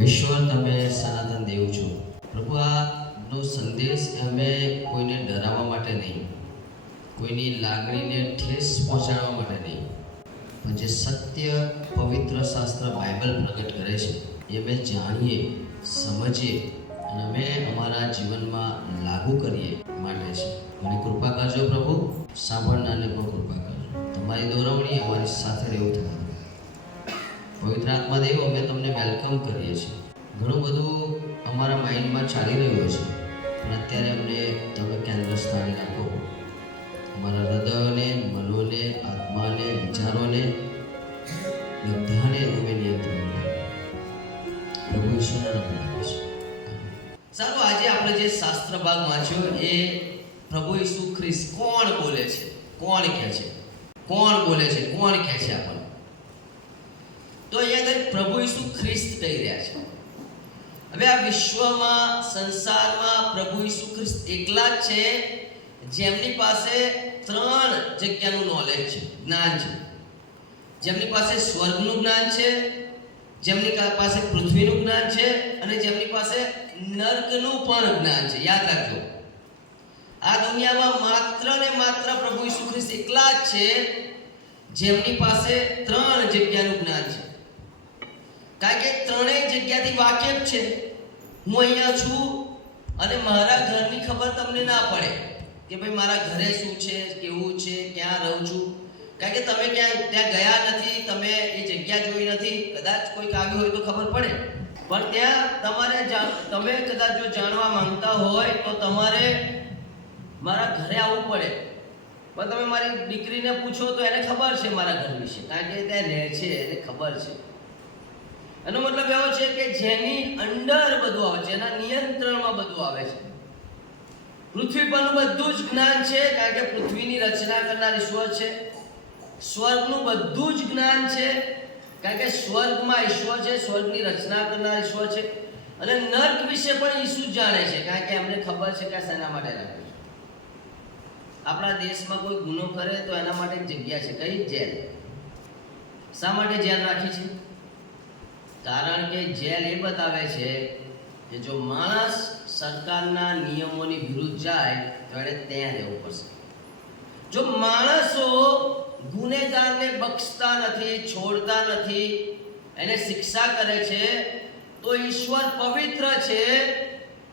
ઈશ્વર તમે સનાતન દેવ છો પ્રભુ. આનો સંદેશ અમે કોઈને ડરાવવા માટે નહીં, કોઈની લાગણીને ઠેસ પહોંચાડવા માટે નહીં, પણ જે સત્ય પવિત્ર શાસ્ત્ર બાઇબલ પ્રગટ કરે છે એ અમે જાણીએ, સમજીએ અને અમે અમારા જીવનમાં લાગુ કરીએ માટે છે. મને કૃપા કરજો પ્રભુ, સાંભળનારને પણ કૃપા કરજો. તમારી દોરવણી અમારી સાથે રહેવું થવા. પવિત્ર આત્મા દેવ, અમે તમને વેલકમ કરીએ છીએ. ઘણું બધું અમારા માઇન્ડમાં ચાલી રહ્યું છે, પણ અત્યારે અમને તમે કેન્દ્ર સ્થાને રાખો. અમારા હૃદયોને, મનોને, આત્માને, વિચારોને બધાને તમે નિયંત્રણ રાખો. પ્રભુ ઈશ્વરના નામમાં આપે છે. સારું, આજે આપણે જે શાસ્ત્ર ભાગ વાંચ્યો એ પ્રભુ ઈસુ ખ્રિસ્ત કોણ બોલે છે, કોણ કહે છે, કોણ બોલે છે, કોણ કહે છે આપણને. તો અહીંયા આગળ પ્રભુ ઈસુ ખ્રિસ્ત કહી રહ્યા છે. હવે આ વિશ્વમાં, સંસારમાં પ્રભુ ઈસુ ખ્રિસ્ત એકલા જ છે જેમની પાસે 3 જગ્યાનું નોલેજ છે, જ્ઞાન છે. જેમની પાસે સ્વર્ગનું જ્ઞાન છે, જેમની પાસે પૃથ્વીનું જ્ઞાન છે અને જેમની પાસે નર્કનું પણ જ્ઞાન છે. યાદ રાખજો, આ દુનિયામાં માત્ર ને માત્ર પ્રભુ ઈસુ ખ્રિસ્ત એકલા જ છે જેમની પાસે 3 જગ્યાનું જ્ઞાન છે. કારણ કે 3 જગ્યાથી વાકેફ છે. હું અહીંયા છું અને મારા ઘરની ખબર તમને ના પડે કે ભાઈ મારા ઘરે શું છે, કેવું છે, ક્યાં રહું છું. કારણ કે તમે ત્યાં ગયા નથી, તમે એ જગ્યા જોઈ નથી. કદાચ કોઈક આવ્યું હોય તો ખબર પડે, પણ ત્યાં તમે કદાચ જો જાણવા માંગતા હોય તો તમારે મારા ઘરે આવવું પડે. પણ તમે મારી દીકરીને પૂછો તો એને ખબર છે મારા ઘર વિશે, કારણ કે ત્યાં રહે છે, એને ખબર છે. એનો મતલબ એવો છે કે જેની અંડર બધું આવે છે, એના નિયંત્રણમાં બધું આવે છે. પૃથ્વી પરનું બધું જ જ્ઞાન છે, કારણ કે પૃથ્વીની રચના કરનાર ઈશ્વર છે. સ્વર્ગનું બધું જ જ્ઞાન છે, કારણ કે સ્વર્ગમાં ઈશ્વર છે, સ્વર્ગની રચના કરનાર ઈશ્વર છે. અને નર્ક વિશે પણ ઈસુ જાણે છે, કારણ કે એમને ખબર છે કે આ શેના માટે રાખ્યું છે. આપણા દેશમાં કોઈ ગુનો કરે તો એના માટે એક જગ્યા છે, કઈ? જેલ. શા માટે જેલ રાખી છે? કારણ કે જેલ એ બતાવે છે કે જો માણસ સરકારના નિયમોની વિરુદ્ધ જાય તો એને ત્યાં રહેવું પડશે. જો માણસો ગુનેગારને બક્ષતા નથી, છોડતા નથી, એને શિક્ષા કરે છે, તો ઈશ્વર પવિત્ર છે.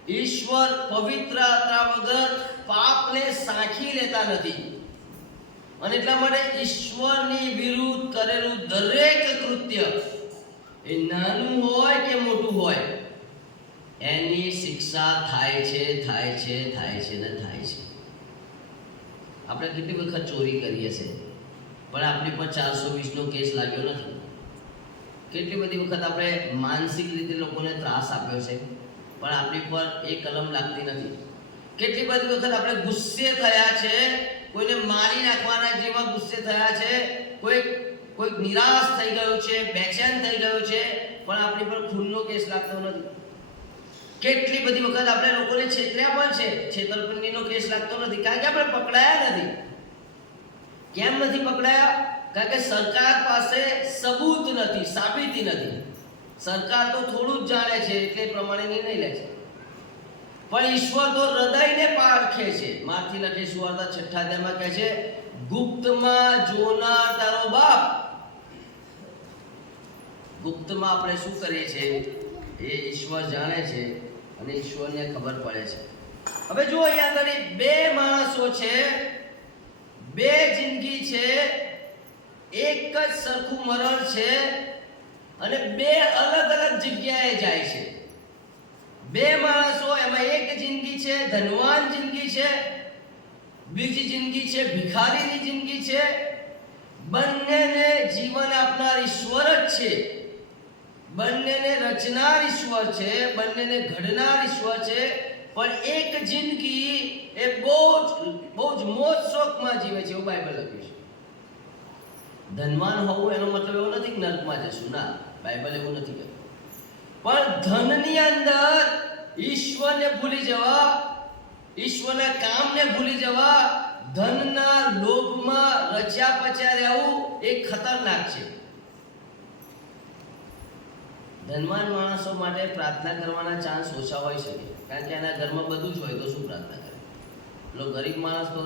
ઈશ્વર પવિત્રતા વગર પાપને સાંખી લેતા નથી. અને એટલા માટે ઈશ્વરની વિરુદ્ધ કરેલું દરેક કૃત્ય, એ નાનું હોય કે મોટું હોય, એની શિક્ષા થાય છે, થાય છે, થાય છે ને થાય છે. આપણે કેટલી વખત ચોરી કરીએ છીએ પણ આપણી પર 420નો કેસ લાગ્યો નથી. કેટલી બધી વખત આપણે માનસિક રીતે લોકોને ત્રાસ આપ્યો છે પણ આપણી પર એ કલમ લાગતી નથી. કેટલી બધી વખત આપણે ગુસ્સે થયા છે, કોઈને મારી નાખવાના જેવા ગુસ્સે થયા છે, કોઈ નિરાશ થઈ ગયું છે, બેચેન થઈ ગયું છે, પણ આપણી પર ખૂનનો કેસ લાગતો નથી. કેટલી બધી વખત આપણે લોકોને છેતર્યા પણ છે, છેતરપિંડીનો કેસ લાગતો નથી, કારણ કે આપણે પકડાયા નથી. કેમ નથી પકડાયા? કારણ કે સરકાર પાસે સબૂત નથી, સાબિતી નથી. સરકાર તો થોડું જ જાણે છે એટલે પ્રમાણે નિર્ણય લે છે, પણ ઈશ્વર તો હૃદયને પારખે છે. માથી લખે સુવાર્તા 6 અધ્યાયમાં કહે છે, ગુપ્તમાં જોનાર તારો બાપ. ગુપ્તમાં આપણે શું કરીએ છીએ એ ઈશ્વર જાણે છે અને ઈશ્વરને ખબર પડે છે. હવે જો અહીંયા આગળ 2 માણસો છે, 2 જિંદગી છે, એક જ સરખું મરણ છે અને 2 અલગ અલગ જગ્યાએ જાય છે. 2 માણસો, એમાં એક જિંદગી છે ધનવાન જિંદગી છે, બીજી જિંદગી છે ભિખારીની જિંદગી છે. બંનેને જીવન આપનાર ઈશ્વર જ છે, બંનેને રચનાર ઈશ્વર છે, બંનેને ઘડનાર ઈશ્વર છે. પણ એક જિંદગી એ બહુ જ મોજ શોખમાં જીવે છે, એવું બાઇબલ લખ્યું છે. ધનવાન હોવું એનો મતલબ એવો નથી કે નરકમાં જશું, ના, બાઇબલ એવું નથી કહેતું. પણ ધનની અંદર ઈશ્વરને ભૂલી જવા, ઈશ્વરના કામને ભૂલી જવા, ધનના લોભમાં રચ્યા પચ્યા રહેવું એ ખતરનાક છે. ધનવાન માણસો માટે પ્રાર્થના કરવાના ચાન્સ ઓછા હોઈ શકે, કારણ કે એના ઘરમાં બધું જ હોય તો શું પ્રાર્થના કરે. પેલો ગરીબ માણસ તો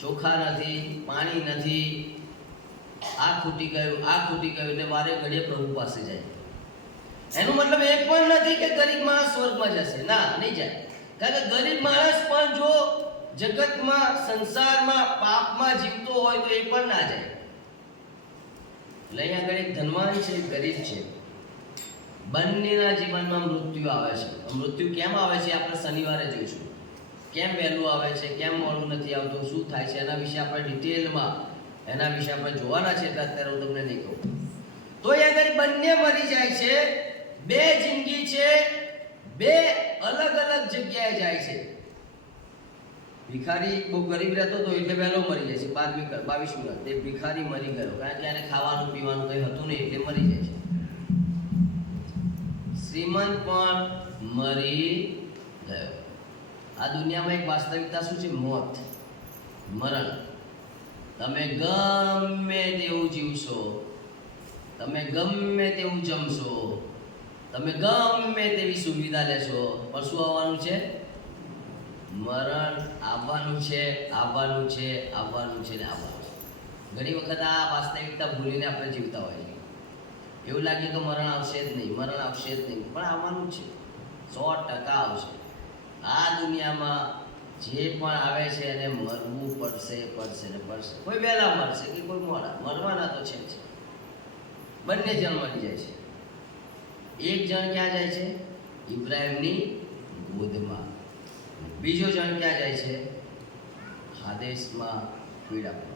ચોખા નથી, પાણી નથી, આ ખૂટી ગયું એટલે વારે ઘડીએ પ્રભુ પાસે જાય. એનો મતલબ એ પણ નથી કે ગરીબ માણસ સ્વર્ગમાં જશે, ના, નહીં જાય. કારણ કે ગરીબ માણસ પણ જો જગતમાં, સંસારમાં, પાપમાં જીવતો હોય તો એ પણ ના જાય. એટલે અહીંયા આગળ એક ધનવાન છે, એક ગરીબ છે, બંનેના જીવનમાં મૃત્યુ આવે છે. મૃત્યુ કેમ આવે છે આપણે શનિવારે જોઈશું. કેમ વહેલું આવે છે, કેમ મોડું નથી આવતું, શું થાય છે, એના વિશે આપણે ડિટેલમાં આપણે જોવાના છે. અત્યારે હું તમને નહીં કહું. તો એ આગળ બંને મરી જાય છે. બે જિંદગી છે, બે અલગ અલગ જગ્યાએ જાય છે. ભિખારી બહુ ગરીબ રહેતો હતો એટલે વહેલો મરી જાય છે, 22 મિનિટ. તે ભિખારી મરી ગયો કારણ કે એને ખાવાનું પીવાનું કંઈ હતું નહીં એટલે મરી જાય છે. શ્રીમંત પણ મરી ગયો. આ દુનિયામાં એક વાસ્તવિકતા શું છે? મોત, મરણ. તમે ગમે તેવું જીવશો, તમે ગમે તેવું જમશો, તમે ગમે તેવી સુવિધા લેશો, પણ શું આવવાનું છે? મરણ આવવાનું છે, આવવાનું છે, આવવાનું છે ને આવવાનું છે. ઘણી વખત આ વાસ્તવિકતા ભૂલીને આપણે જીવતા હોઈએ. એવું લાગે કે મરણ આવશે જ નહીં, મરણ આવશે જ નહીં, પણ આવવાનું જ છે, 100% આવશે. આ દુનિયામાં જે પણ આવે છે એને મરવું પડશે ને પડશે. કોઈ વહેલા મરશે કે કોઈ મોડા, મરવાના તો છે જ. બંને જણ મરી જાય છે. એક જણ ક્યાં જાય છે? ઇબ્રાહિમની ગોદમાં. બીજો જણ ક્યાં જાય છે? હાદેસમાં પીડા પર.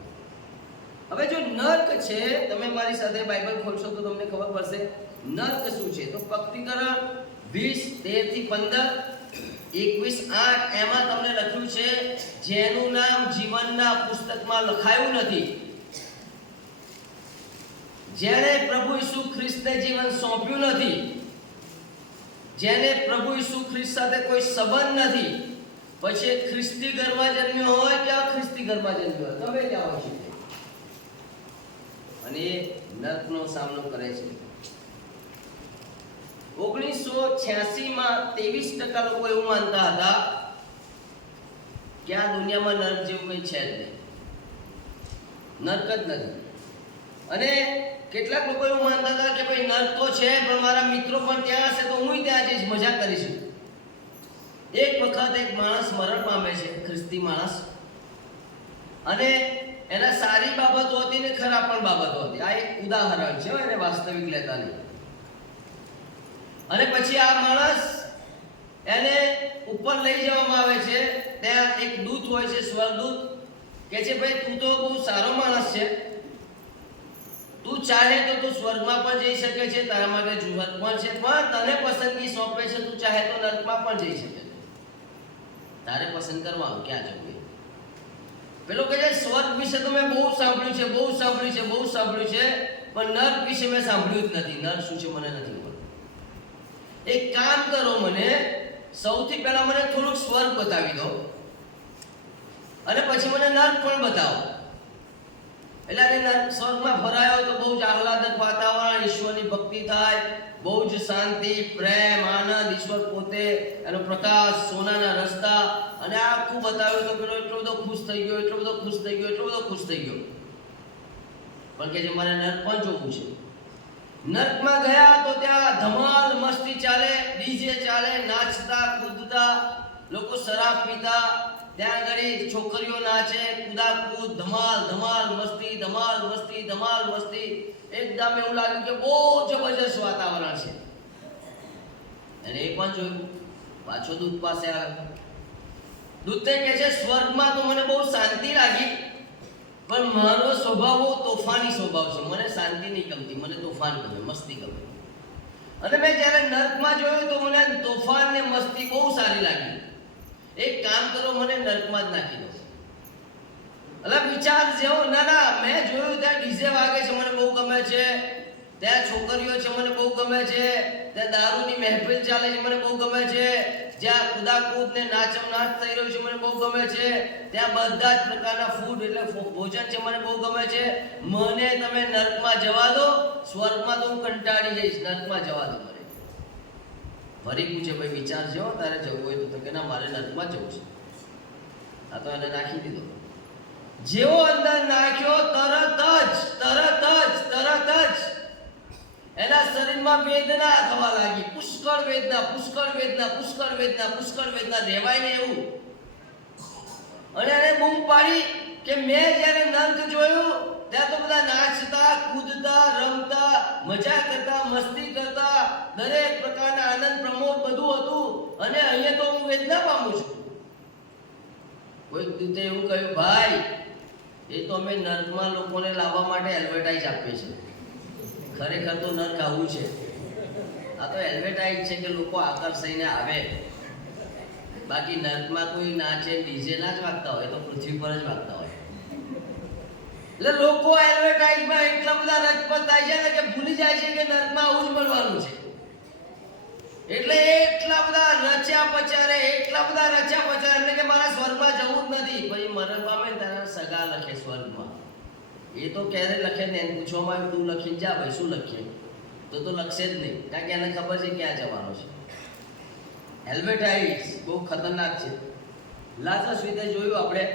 હવે જો નર્ક છે, તમે મારી સાથે બાઇબલ ખોલશો તો તમને ખબર પડશે નર્ક શું છે. તો પ્રકટીકરણ 20:13-15, 21:8 એમાં તમને લખ્યું છે, જેનું નામ જીવનના પુસ્તકમાં લખાયું નથી, જેને પ્રભુ ઈસુ ખ્રિસ્તને જીવન સોંપ્યું નથી, જેને પ્રભુ ઈસુ ખ્રિસ્ત સાથે કોઈ સંબંધ નથી, પછી ખ્રિસ્તી ઘરમાં જન્મ્યો હોય કે અખ્રિસ્તી ઘરમાં જન્મ્યો હોય, તમે ત્યાં હોય છે, અને એ નર્કનો સામનો કરે છે. 1986માં 23% લોકો એવું માનતા હતા કે આ દુનિયામાં નર્ક જેવું કંઈ છે જ નહીં, નર્ક જ નથી. અને કેટલાક લોકો એવું માનતા હતા કે ભાઈ નર્ક તો છે, પણ મારા મિત્રો પણ ત્યાં હશે તો હું ત્યાં જઈશ, મજા કરીશું. એક વખત એક માણસ મરણ પામે છે, ખ્રિસ્તી માણસ, અને એના સારી બાબતો હતી ને ખરાબ પણ બાબતો હતી. આ એક ઉદાહરણ છે, એને વાસ્તવિક લેતા નહીં. અને પછી આ માણસ એને ઉપર લઈ જવામાં આવે છે. ત્યાં એક દૂત હોય છે, સ્વર્ગદૂત, કે છે ભાઈ તું તો બહુ સારો માણસ છે, તું ચાહે તો તું સ્વર્ગમાં પણ જઈ શકે છે, તારા માટે જુહર પણ છે, પણ તને પસંદગી સોંપે છે, તું ચાહે તો નર્કમાં પણ જઈ શકે છે, તારે પસંદ કરવાનું ક્યાં જવું. પેલો કહે છે સ્વર્ગ વિશે તો મેં બહુ સાંભળ્યું છે, પણ નર્ક વિશે મેં સાંભળ્યું જ નથી. નર્ક શું છે મને નથી ખબર. એક કામ કરો, મને સૌથી પહેલા મને થોડુંક સ્વર્ગ બતાવી દો, અને પછી મને નર્ક પણ બતાવો. એટલે નર્ક સ્વર્ગમાં ફરાયો તો બહુ જ આહલાદક વાતાવરણ, ઈશ્વરની ભક્તિ થાય, બહુ જ શાંતિ, પ્રેમ, આનંદ, ઈશ્વર પોતે, એનો પ્રકાશ, સોનાના રસ્તા, અને આખું બતાવ્યું તો પેલો એટલો બધો ખુશ થઈ ગયો. પણ કે જે મારે નર્ક પણ જોવું છે. નર્કમાં ગયા તો ત્યાં ધમાલ મસ્તી ચાલે, ડીજે ચાલે, નાચતા કૂદતા, લોકો શરાબ પીતા, ત્યાં આગળ છોકરીઓ નાચે, કૂદાકૂદ, ધમાલ મસ્તી. એકદમ એવું લાગ્યું કે બહુ જબરજસ્ત વાતાવરણ છે. અને એ પણ જોયું. પાછો દૂત પાસે આવ્યો. દૂતે કહે છે સ્વર્ગમાં તો મને બહુ શાંતિ લાગી, પણ મારો સ્વભાવ બહુ તોફાની સ્વભાવ છે, મને શાંતિ નહીં ગમતી, મને તોફાન ગમે, મસ્તી ગમે. અને મેં જ્યારે નર્કમાં જોયું તો મને તોફાન ને મસ્તી બહુ સારી લાગી. એક કામ કરો, મને નર્કમાં જ નાખી દો. એટલે વિચાર જેવો, ના મેં જોયું ત્યાં ડીજે વાગે છે, મને બહુ ગમે છે, ત્યાં છોકરીઓ છે મને બહુ ગમે છે, ત્યાં દારૂની મહેફિલ ચાલે છે મને બહુ ગમે છે, જ્યાં કુદાકૂદ ને નાચમ નાચ થઈ રહ્યું છે મને બહુ ગમે છે, ત્યાં બધા જ પ્રકારના ફૂડ એટલે ભોજન છે મને બહુ ગમે છે. મને તમે નર્કમાં જવા દો, સ્વર્ગમાં તો હું કંટાળી જઈશ, નર્કમાં જવા દો મને. ફરી પૂછે ભાઈ વિચાર છે તારે જવું હોય તો કે ના મારે નર્કમાં જવું છે. આ તો એને નાખી દીધો. જેવો અંદર નાખ્યો તરત જ એના શરીરમાં વેદના થવા લાગી, પુષ્કળ વેદના રહેવાય ને એવું. અને એને બૂમ પાડી કે મેં જ્યારે નર્ક જોયું ત્યાં તો બધા નાચતા કૂદતા રમતા મજા કરતા મસ્તી કરતા દરેક પ્રકારના આનંદ પ્રમોદ બધું હતું, અને અહીંયા તો હું વેદના પામું છું. કોઈક દૂતે એવું કહ્યું ભાઈ એ તો અમે નર્કમાં લોકોને લાવવા માટે એડવર્ટાઇઝ આપીએ છીએ, ખરેખર તો નર્ક આવું છે. આ તો એડવર્ટાઇઝ છે કે લોકો આકર્ષાઈને આવે, બાકી નર્કમાં કોઈ નાચે ડીજે ના જ વાગતા હોય, તો પૃથ્વી પર જ વાગતા હોય. એટલે લોકો એડવર્ટાઇઝમાં એટલા બધા રજપત થાય છે ને કે ભૂલી જાય છે કે નર્કમાં આવું જ મળવાનું છે. એટલે એટલા બધા રચ્યા પચારે એટલે કે મારા સ્વર્ગમાં જવું જ નથી. પછી મરણ પામે ને તારા સગા લખે સ્વર્ગમાં. એ તો ક્યારે લખે ને એને પૂછવામાં તું લખીને જા ભાઈ શું લખીએ, તો લખશે જ નહીં, કારણ કે એને ખબર છે ક્યાં જવાનો છે. એડવર્ટાઇઝ બહુ ખતરનાક છે. લાજરસ વિશે જોયું આપણે,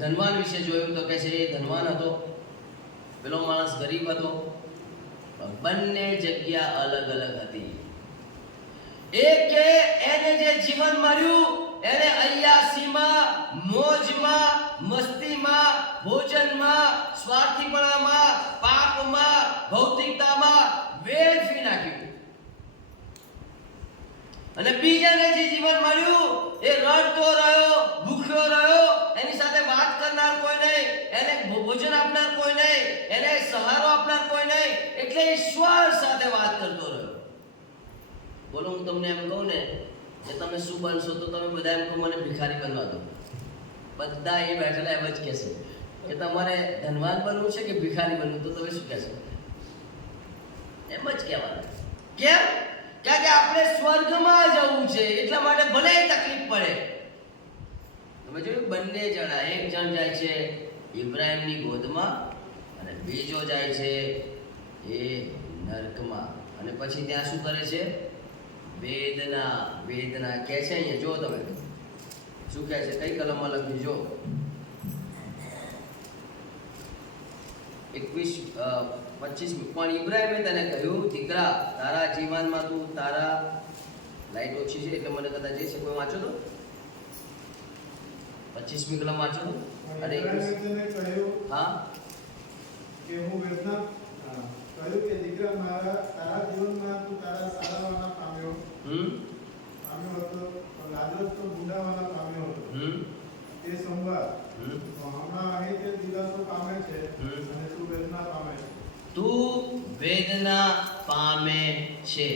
ધનવાન વિશે જોયું તો કે છે એ ધનવાન હતો, પેલો માણસ ગરીબ હતો, બંને જગ્યા અલગ અલગ હતી. એક કે એને જે જીવન મળ્યું એને અય્યાસીમાં, મોજમાં, મસ્તીમાં, ભોજનમાં, સ્વાર્થીપણામાં, પાપમાં, ભૌતિકતામાં વેડફી નાખ્યું. અને બીજાને જે જીવન મળ્યું એ રડતો રહ્યો, ભૂખ્યો રહ્યો, એની સાથે વાત કરનાર કોઈ નહીં, એને ભોજન આપનાર કોઈ નહીં, એને સહારો આપનાર કોઈ નહીં, એટલે ઈશ્વર સાથે વાત કરતો રહ્યો. બોલો હું તમને એમ કહું ને કે તમે શું બનશો તો તમે બધા એમ કહો મને ભિખારી બનવા દો, બધા એ બેઠેલા એમ જ કહેશે કે તમારે ધનવાન બનવું છે કે ભિખારી બનવું, તો તમે શું કહેશો? એમ જ કહેવાનું. કેમ? કારણ કે આપણે સ્વર્ગમાં જવું છે, એટલા માટે ભલે તકલીફ પડે. તમે જોયું બંને જણા, એક જણ જાય છે ઇબ્રાહીમની ગોદમાં અને બીજો જાય છે એ નર્કમાં, અને પછી ત્યાં શું કરે છે? વેદના કહે છે. અહીંયા જો તમે શું કહે છે, કઈ કલમમાં લખ્યું જો 21-25. પણ ઇબ્રાહીમે તેને કહ્યું દીકરા તારા જીવનમાં તું તારા લાઈટ ઓછી છે એટલે મને કદાચ જે છે કોઈ વાંચો તો 25મી કલમ વાંચો તો. અને હા કે હું વેદના કહ્યું કે દીકરા તારા જીવનમાં તું તારા સારાવાના પામ્યો હતો, લાજરસ તો બુઢાવાના પામ્યો હતો. તે સંવાદ હમણાં અહીં તે દિલાસો પામે છે અને તું વેદના પામે છે. તું વેદના પામે છે.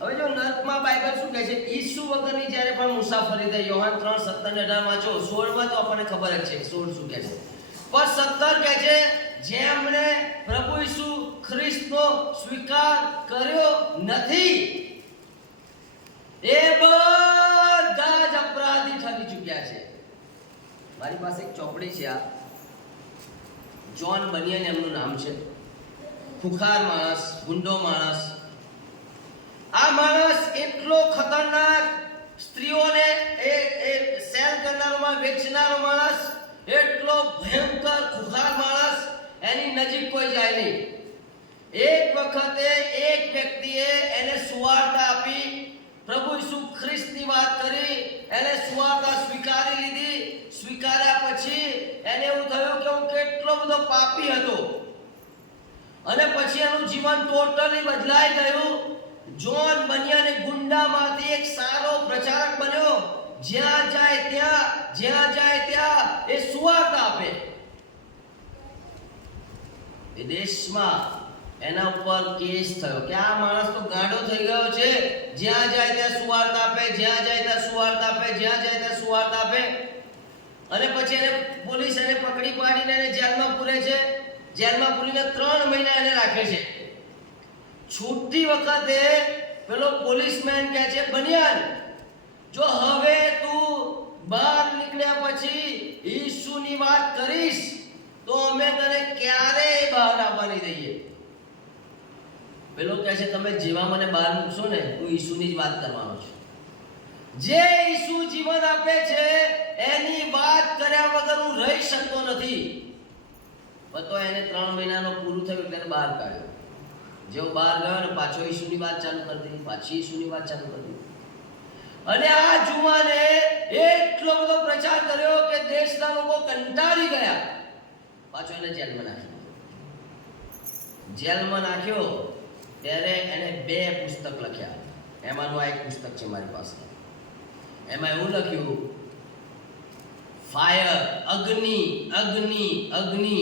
હવે જો નર્કમાં બાઇબલ શું કહે છે? ઈસુ વગરની જ્યારે પણ મુસાફરી થાય, યોહાન 3:17-18 વાંચો. 16માં તો આપણને ખબર જ છે 16 શું કહે છે, પણ 17 કહે છે જેમણે પ્રભુ ઈસુ ખ્રિસ્તનો સ્વીકાર કર્યો નથી એ બધા જ અપરાધી ઠરી ચૂક્યા છે. મારી પાસે એક ચોપડી છે, આ જ્હોન બનિયન એમનું નામ છે. ખુખાર માણસ, ગુંડો માણસ. આ માણસ એટલો ખતરનાક, સ્ત્રીઓને એ સેલ કરનારો, વેચનારો માણસ, એટલો ભયંકર ખુખાર માણસ, એની નજીક કોઈ જાય નહીં. એક વખતે એક વ્યક્તિએ એને સુવાર્તા આપી, પ્રભુ ઈસુ ખ્રિસ્તની વાત કરી, એને સુવાર્તા સ્વીકારી લીધી. સ્વીકાર્યા પછી એને એવું થયું કે હું કેટલો બધો પાપી હતો, અને પછી એનું જીવન ટોટલી બદલાઈ ગયું. જ્હોન બનિયન ગુંડામાંથી એક સારો પ્રચારક બન્યો. જ્યાં જાય ત્યાં એ સુવાર્તા આપે. વિદેશમાં એના ઉપર કેસ થયો કે આ માણસ તો ગાંડો થઈ ગયો છે, જ્યાં જાય ત્યાં સુવાર્તા આપે, જ્યાં જાય ત્યાં સુવાર્તા આપે, જ્યાં જાય ત્યાં સુવાર્તા આપે. અને પછી એને પોલીસ એને પકડી પાડીને એને જેલમાં પૂરે છે. જેલમાં પૂરીને 3 મહિના એને રાખે છે. છૂટતી વખતે પેલો પોલીસમેન કહે છે, બનિયાન, જો હવે તું બહાર નીકળ્યા પછી ઈસુની વાત કરીશ તો અમે તને ક્યારેય બહાર આવવાની દઈએ. પેલો કહે છે, તમે જેવા મને બહાર મૂકશો ને, હું ઈસુની જ વાત કરવાનો છું. જે ઈસુ જીવન આપે છે એની વાત કર્યા વગર હું રહી શકતો નથી. તો એને 3 મહિનાનો પૂરું થયું એટલે બહાર કાઢ્યો. જેવો બહાર ગયો ને પાછો ઈસુની વાત ચાલુ કરી દીધી, પાછી ઈસુની વાત ચાલુ કરી દીધી. અને આ જુવાને એટલો બધો પ્રચાર કર્યો કે દેશના લોકો કંટાળી ગયા. પાછો એને જેલમાં નાખ્યો. જેલમાં નાખ્યો ત્યારે એને 2 પુસ્તક લખ્યા. એમાંનું આ એક પુસ્તક છે મારી પાસે. એમાં એવું લખ્યું, ફાયર, અગ્નિ, અગ્નિ, અગ્નિ.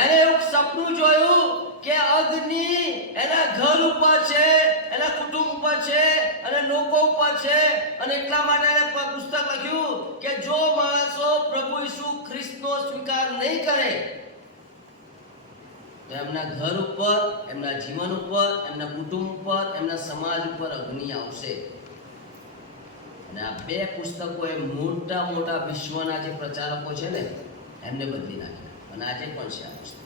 એને એવું સપનું જોયું કે અગ્નિ એના ઘર ઉપર છે, એના કુટુંબ ઉપર છે અને લોકો ઉપર છે. અને એટલા માટે એને પુસ્તક લખ્યું કે જો માણસો પ્રભુ ઈસુ ખ્રિસ્તનો સ્વીકાર નહીં કરે તો એમના ઘર ઉપર, એમના જીવન ઉપર, એમના કુટુંબ ઉપર, એમના સમાજ ઉપર અગ્નિ આવશે. અને આ 2 પુસ્તકોએ મોટા મોટા વિશ્વના જે પ્રચારકો છે ને એમને બદલી નાખ્યા. અને આજે પણ છે આ પુસ્તક.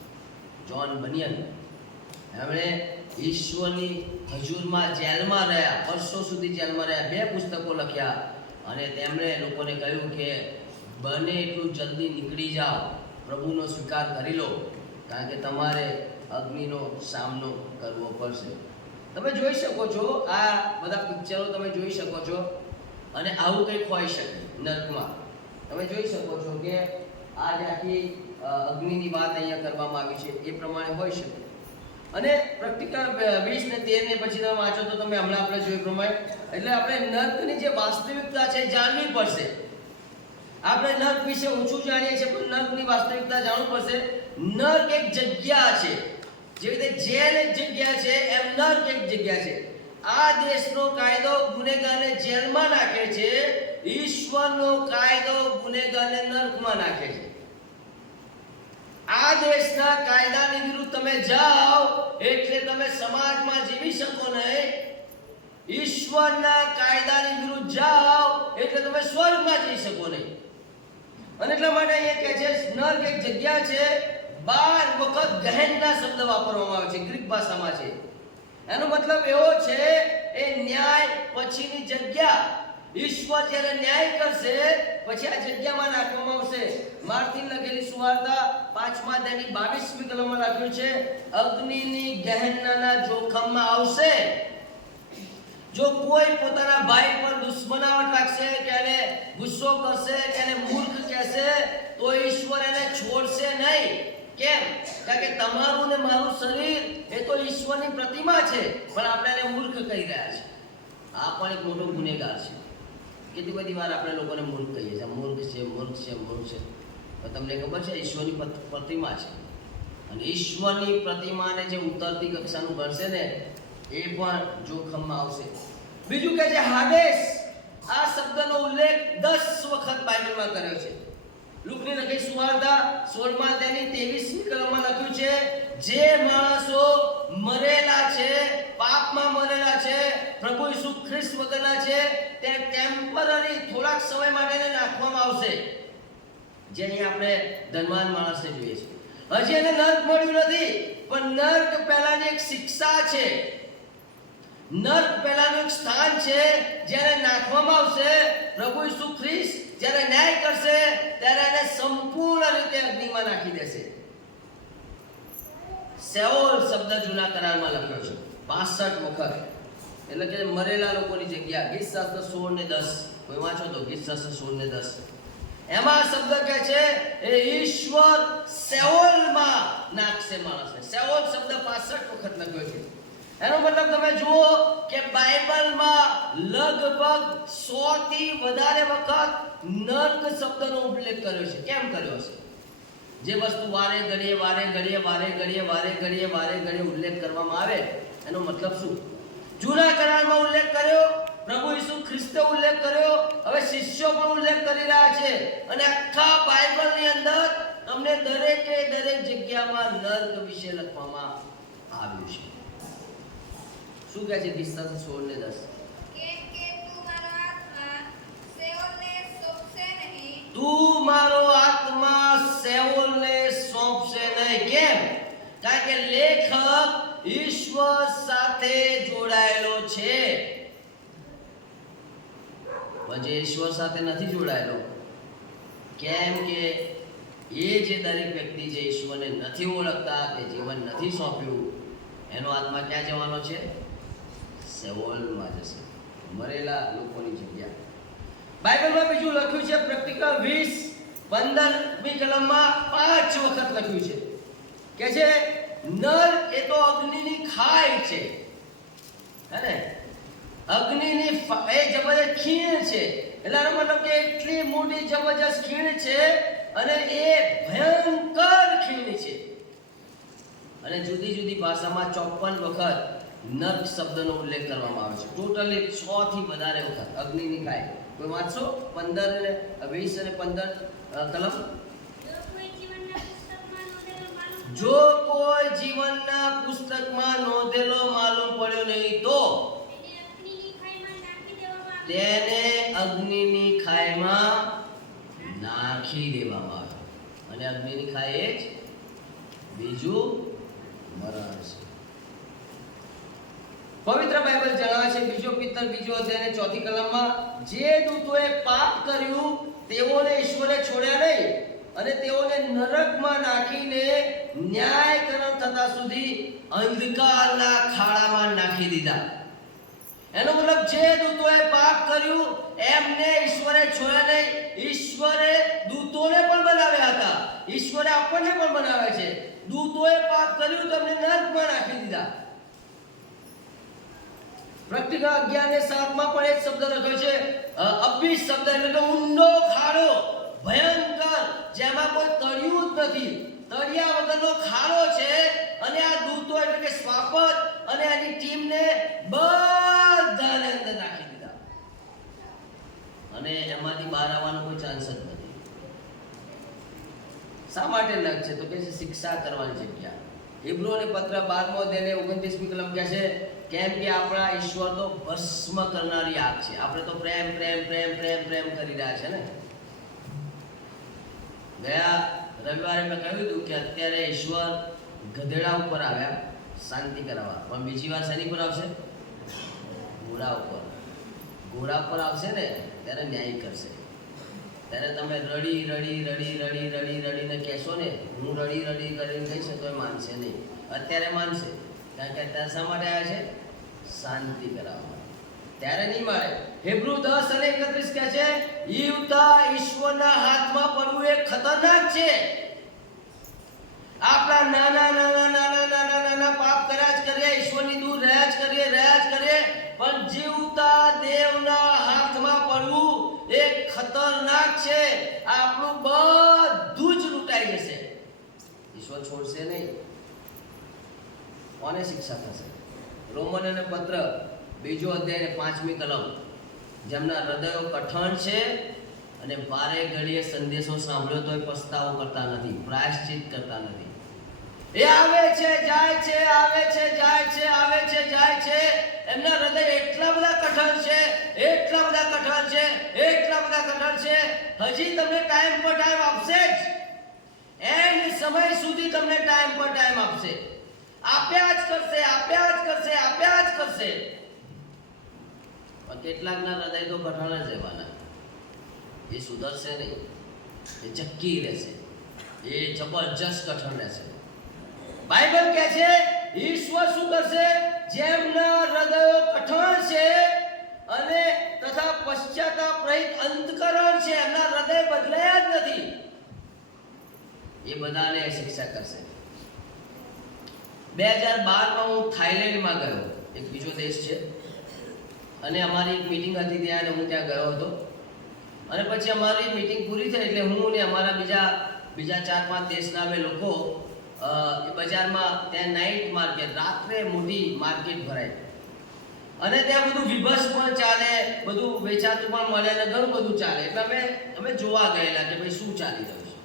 જ્હોન બનિયન, એમણે ઈશ્વરની હજુરમાં જેલમાં રહ્યા, વર્ષો સુધી જેલમાં રહ્યા, 2 પુસ્તકો લખ્યા. અને તેમણે લોકોને કહ્યું કે બને એટલું જલ્દી નીકળી જાઓ, પ્રભુનો સ્વીકાર કરી લો, કારણ કે તમારે અગ્નિનો સામનો કરવો પડશે. તમે જોઈ શકો છો, આ બધા પિક્ચરો તમે જોઈ શકો છો. અને આવું કંઈક હોઈ શકે નર્કમાં. તમે જોઈ શકો છો કે આ જે આખી અગ્નિની વાત અહીંયા કરવામાં આવી છે એ પ્રમાણે હોઈ શકે. અને પ્રેક્ટિકલ 20 ને 13 ને પછી તમે વાંચો તો તમે હમણાં આપણે જોયું પ્રમાણે, એટલે આપણે નર્કની જે વાસ્તવિકતા છે જાણવી પડશે. આપણે નર્ક વિશે ઓછું જાણીએ છીએ પણ નર્કની વાસ્તવિકતા જાણવું પડશે. નર્ક એક જગ્યા છે, જેવી રીતે જેલ એક જગ્યા છે એમ નર્ક એક જગ્યા છે. આ દેશનો કાયદો ગુનેગારને જેલમાં નાખે છે, ઈશ્વરનો કાયદો ગુનેગારને નર્કમાં નાખે છે. આ દેશના કાયદાની વિરુદ્ધ તમે જાઓ એટલે તમે સમાજમાં જીવી શકો નહીં. ઈશ્વરના કાયદાની વિરુદ્ધ જાઓ એટલે તમે સ્વર્ગમાં જઈ શકો નહીં. અને એટલા માટે અહીંયા કહે છે નર્ક એક જગ્યા છે. 12 વખત ગહેન્ના શબ્દ વાપરવામાં આવે છે, ગ્રીક ભાષામાં છે. એનો મતલબ એવો છે એ ન્યાય પછીની જગ્યા. ઈશ્વર જ્યારે ન્યાય કરશે પછી આ જગ્યામાં નાખવામાં આવશે. માર્થિન લખેલી સુવાર્તા 5મા અધ્યાયની 22મી કલમમાં લખ્યું છે, અગ્નિની ગહેન્નાના જોખમમાં આવશે. જો કોઈ પોતાના ભાઈ પર દુશ્મનાવટ રાખશે, કે એને ગુસ્સો કરશે, કે એને મૂર્ખ કહેશે, તો ઈશ્વર એને છોડશે નહીં. કેમ? કારણ કે તમારું ને મારું શરીર એ તો ઈશ્વરની પ્રતિમા છે, પણ આપણે એને મૂર્ખ કહી રહ્યા છે. આ પણ એક મોટો ગુનેગાર છે. કેટલી બધી વાર આપણે લોકોને મૂર્ખ કહીએ છીએ, મૂર્ખ છે, મૂર્ખ છે, મૂર્ખ છે. પણ તમને ખબર છે ઈશ્વરની પ્રતિમા છે, અને ઈશ્વરની પ્રતિમાને જે ઉતરતી કક્ષાનું બનશે ને એ પણ જોખમમાં આવશે. બીજું કે છે હાડેસ. આ શબ્દનો ઉલ્લેખ 10 વખત બાઇબલમાં કર્યો છે. લુકની લખેલી સુવાર્તા 16મા અધ્યાયની 23મી કલમમાં લખ્યું છે, જે માણસો મરેલા છે, પાપમાં મરેલા છે, પ્રભુ ઈસુ ખ્રિસ્ત વગરના છે, તે ટેમ્પરરી થોડાક સમય માટે નાખવામાં આવશે. જે અહીં આપણે ધનવાન માણસને જોઈએ છે. હજી એને નર્ક મળ્યું નથી, પણ નર્ક પહેલાની એક શિક્ષા છે. નર્ક પહેલાનું એક સ્થાન છે જ્યારે નાખવામાં આવશે. પ્રભુ ઈસુ ખ્રિસ્ત જ્યારે ન્યાય કરશે ત્યારે એને સંપૂર્ણ રીતે અગ્નિમાં નાખી દેશે. સેઓલ શબ્દ જૂના કરારમાં લખ્યો છે 65 વખત, એટલે કે મરેલા લોકોની જગ્યા. ગીતશાસ્ત્ર 16 ને 10 કોઈ વાંચો તો ગીતશાસ્ત્ર 16 ને 10 એમાં શબ્દ કહે છે એ ઈશ્વર સેઓલમાં નાખશે માણસને. સેઓલ શબ્દ 65 વખત લખ્યો છે. એનો મતલબ તમે જુઓ કે બાઇબલમાં લગભગ 100 થી વધારે વખત નર્ક શબ્દનો ઉલ્લેખ કર્યો છે. કેમ કર્યો છે? જે વસ્તુ વારે ઘડીએ ઉલ્લેખ કરવામાં આવે એનો મતલબ શું? જૂના કરારમાં ઉલ્લેખ કર્યો, પ્રભુ ઈસુ ખ્રિસ્તે ઉલ્લેખ કર્યો, હવે શિષ્યો પણ ઉલ્લેખ કરી રહ્યા છે. અને આખા બાઇબલની અંદર અમને દરેક જગ્યામાં નર્ક વિશે લખવામાં આવ્યું છે. શું કહે છે 16:10? કેમ કે તું મારો આત્મા શેઓલને સોંપશે નહીં. તું મારો આત્મા શેઓલને સોંપશે નહીં. કેમ? કારણ કે લેખક ઈશ્વર સાથે જોડાયેલો છે, પણ જે ઈશ્વર સાથે નથી જોડાયેલો, કેમ કે એ જે દરેક વ્યક્તિ જે ઈશ્વરને નથી ઓળખતા, તે જીવન નથી સોંપ્યું, એનો આત્મા ક્યાં જવાનો છે? શેઓલમાં જશે, મરેલા લોકોની જગ્યા. બાઇબલમાં બીજું લખ્યું છે, પ્રેક્ટિકલ 20:15મી કલમમાં 5 વખત લખ્યું છે કે છે નર એ તો અગ્નિની ખાઈ છે, હે ને? અગ્નિની એ જબરજસ્ત ખીણ છે, એટલે આનો મતલબ કે એટલી મોટી જબરજસ્ત ખીણ છે અને એ ભયંકર ખીણ છે. અને જુદી જુદી ભાષામાં 54 વખત નર્ક શબ્દનો ઉલ્લેખ કરવામાં આવે છે. ટોટલી 100 થી વધારે વખત અગ્નિની ખાઈ. કોઈ વાંચશો 15 ને 20 અને 15 કલમ? જો કોઈ જીવનના પુસ્તકમાં નોંધેલો માલુમ પડ્યો નહીં તો તેને અગ્નિની ખાઈમાં નાખી દેવામાં આવે. અને અગ્નિની ખાઈ એ જ બીજું મરણ છે. પવિત્ર બાઇબલ જણાવે છે, બીજો પિત્તર 2 અધ્યાય 4 કલમમાં, જે દૂતોએ પાપ કર્યું તેઓને ઈશ્વરે છોડ્યા નહીં અને તેઓને નરકમાં નાખીને ન્યાયકરણ થતા સુધી અંધકારના ખાડામાં નાખી દીધા. એનો મતલબ જે દૂતોએ પાપ કર્યું એમને ઈશ્વરે છોડ્યા નહીં. ઈશ્વરે દૂતોને પણ બનાવ્યા હતા, ઈશ્વરે આપણને પણ બનાવે છે. દૂતોએ પાપ કર્યું તો એમને નરકમાં નાખી દીધા. પ્રેક્ટિકલ 11:7માં પણ એક શબ્દ લખ્યો છે, અબીસ શબ્દ, એટલે કે ઊંડો ખાડો, ભયંકર, જેમાં કોઈ તળિયું જ નથી, તળિયા વગરનો ખાડો છે. અને આ દૂતો એટલે કે શ્વાપત અને આની ટીમને બધાને અંદર નાખી દીધા અને એમાંથી બહાર આવવાનો કોઈ ચાન્સ જ નથી. શા માટે નરક છે? તો કે છે શિક્ષા કરવાની જગ્યા. હિબ્રુઓને પત્ર 12મો અધ્યાય 29મી કલમ કહે છે, કેમ કે આપણા ઈશ્વર તો ભસ્મ કરનારી આગ છે. આપણે તો પ્રેમ પ્રેમ પ્રેમ પ્રેમ પ્રેમ કરી રહ્યા છે ને. ગયા રવિવારે મેં કહ્યું હતું કે અત્યારે ઈશ્વર ગધેડા ઉપર આવ્યા શાંતિ કરાવવા, પણ બીજી વાર શેની પર આવશે? ઘોડા ઉપર. ઘોડા પર આવશે ને ત્યારે ન્યાય કરશે. ત્યારે તમે રડી રડી રડી રડી રડી રડીને કહેશો ને, હું રડી રડી કરીને કહીશ તો એ માનશે નહીં. અત્યારે માનશે, કારણ કે અત્યારે શા માટે આવ્યા છે? શાંતિ કરાવવા. ત્યારે નહીં મારે. હિબ્રુ 10:31 કહે છે, ઈશ્વરના હાથમાં પડવું એ ખતરનાક છે. આપણા નાના નાના નાના નાના નાના પાપ કર્યા જ કરીએ, ઈશ્વરની દૂર રહ્યા જ કરીએ, પણ જીવતા દેવના હાથમાં પડવું એ ખતરનાક છે. આપણું બધું જ લૂંટાઈ જશે. ઈશ્વર છોડશે નહીં. કોને શિક્ષા થશે? રોમનોને પત્ર 2 અધ્યાય 5મી કલમ, જેમના હૃદયો કઠણ છે અને વારે ઘડીએ સંદેશો સાંભળ્યો તોય પસ્તાવો કરતા નથી, પ્રાયશ્ચિત કરતા નથી. એ આવે છે જાય છે, આવે છે જાય છે, આવે છે જાય છે. એમના હૃદય એટલા બધા કઠણ છે, એટલા બધા કઠણ છે, એટલા બધા કઠણ છે. હજી તમને ટાઈમ પર ટાઈમ આપશે જ. એન્ડ સમય સુધી તમને ટાઈમ પર ટાઈમ આપશે. આપ્યા જ કરશે, આપ્યા જ કરશે, આપ્યા જ કરશે. પણ કેટલાકના હૃદય તો કઠણ જ રહેવાના. એ સુધરશે નહીં, એ ચક્કી રહેશે, એ જબરજસ્ત કઠણ રહેશે. બાઇબલ કહે છે ઈશ્વર શું કરશે? જેમના હૃદયો કઠણ છે અને તથા પશ્ચાતાપ રહિત અંતકરણ છે, એમના હૃદય બદલાયા જ નથી, એ બધાને શિક્ષા કરશે. 2012માં હું થાઈલેન્ડમાં ગયો, એક બીજો દેશ છે, અને અમારી એક મીટિંગ હતી ત્યાં, અને હું ત્યાં ગયો હતો. અને પછી અમારી મીટિંગ પૂરી થઈ એટલે હું ને અમારા બીજા 4-5 દેશના અમે લોકો એ બજારમાં, ત્યાં નાઇટ માર્કેટ, રાત્રે મોટી માર્કેટ ભરાય અને ત્યાં બધું વિભસ પણ ચાલે, બધું વેચાતું પણ મળે અને ઘણું બધું ચાલે. એટલે અમે જોવા ગયેલા કે ભાઈ શું ચાલી રહ્યું છે.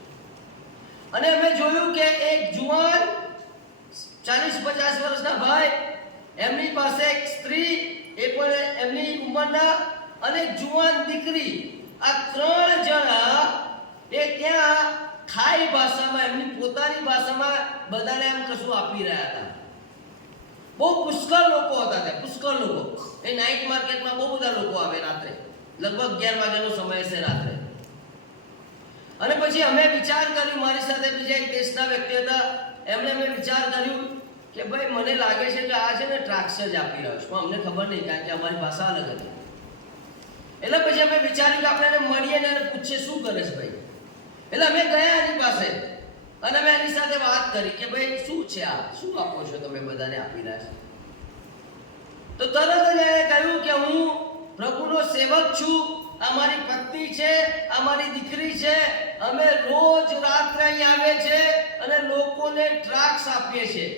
અને અમે જોયું કે એક જુવાન 40-50 વર્ષના ભાઈ એમની પાસે એક સ્ત્રી, એ પણ એમની ઉંમરના, અને જુવાન દીકરી, આ 3 જણા એ ત્યાં થાઈ ભાષામાં, એમની પોતાની ભાષામાં બધાને એમ કશું આપી રહ્યા હતા. બહુ પુષ્કળ લોકો હતા ત્યાં, પુષ્કળ લોકો. એ નાઇટ માર્કેટમાં બહુ બધા લોકો આવે રાત્રે, લગભગ 11 વાગ્યાનો સમય છે રાત્રે. અને પછી અમે વિચાર કર્યું, મારી સાથે બીજા એક દેશના વ્યક્તિ હતા, એમણે અમે વિચાર કર્યું કે ભાઈ મને લાગે છે કે આ છે ને દ્રાક્ષ જ આપી રહ્યો છે, પણ અમને ખબર નહીં, કારણ કે અમારી ભાષા અલગ હતી. એટલે પછી અમે વિચાર્યું કે આપણે એને મળીએ ને પૂછીએ શું કરે છે ભાઈ. એટલે અમે ગયા એની પાસે અને અમે એની સાથે વાત કરી કે ભાઈ શું છે આ, શું આપો છો તમે બધાને આપી રહ્યા છો? તો તરત જ એણે કહ્યું કે હું પ્રભુનો સેવક છું, આ મારી પત્ની છે, આ મારી દીકરી છે, અમે રોજ રાત્રે અહીં આવીએ છીએ અને લોકોને દ્રાક્ષ આપીએ છીએ.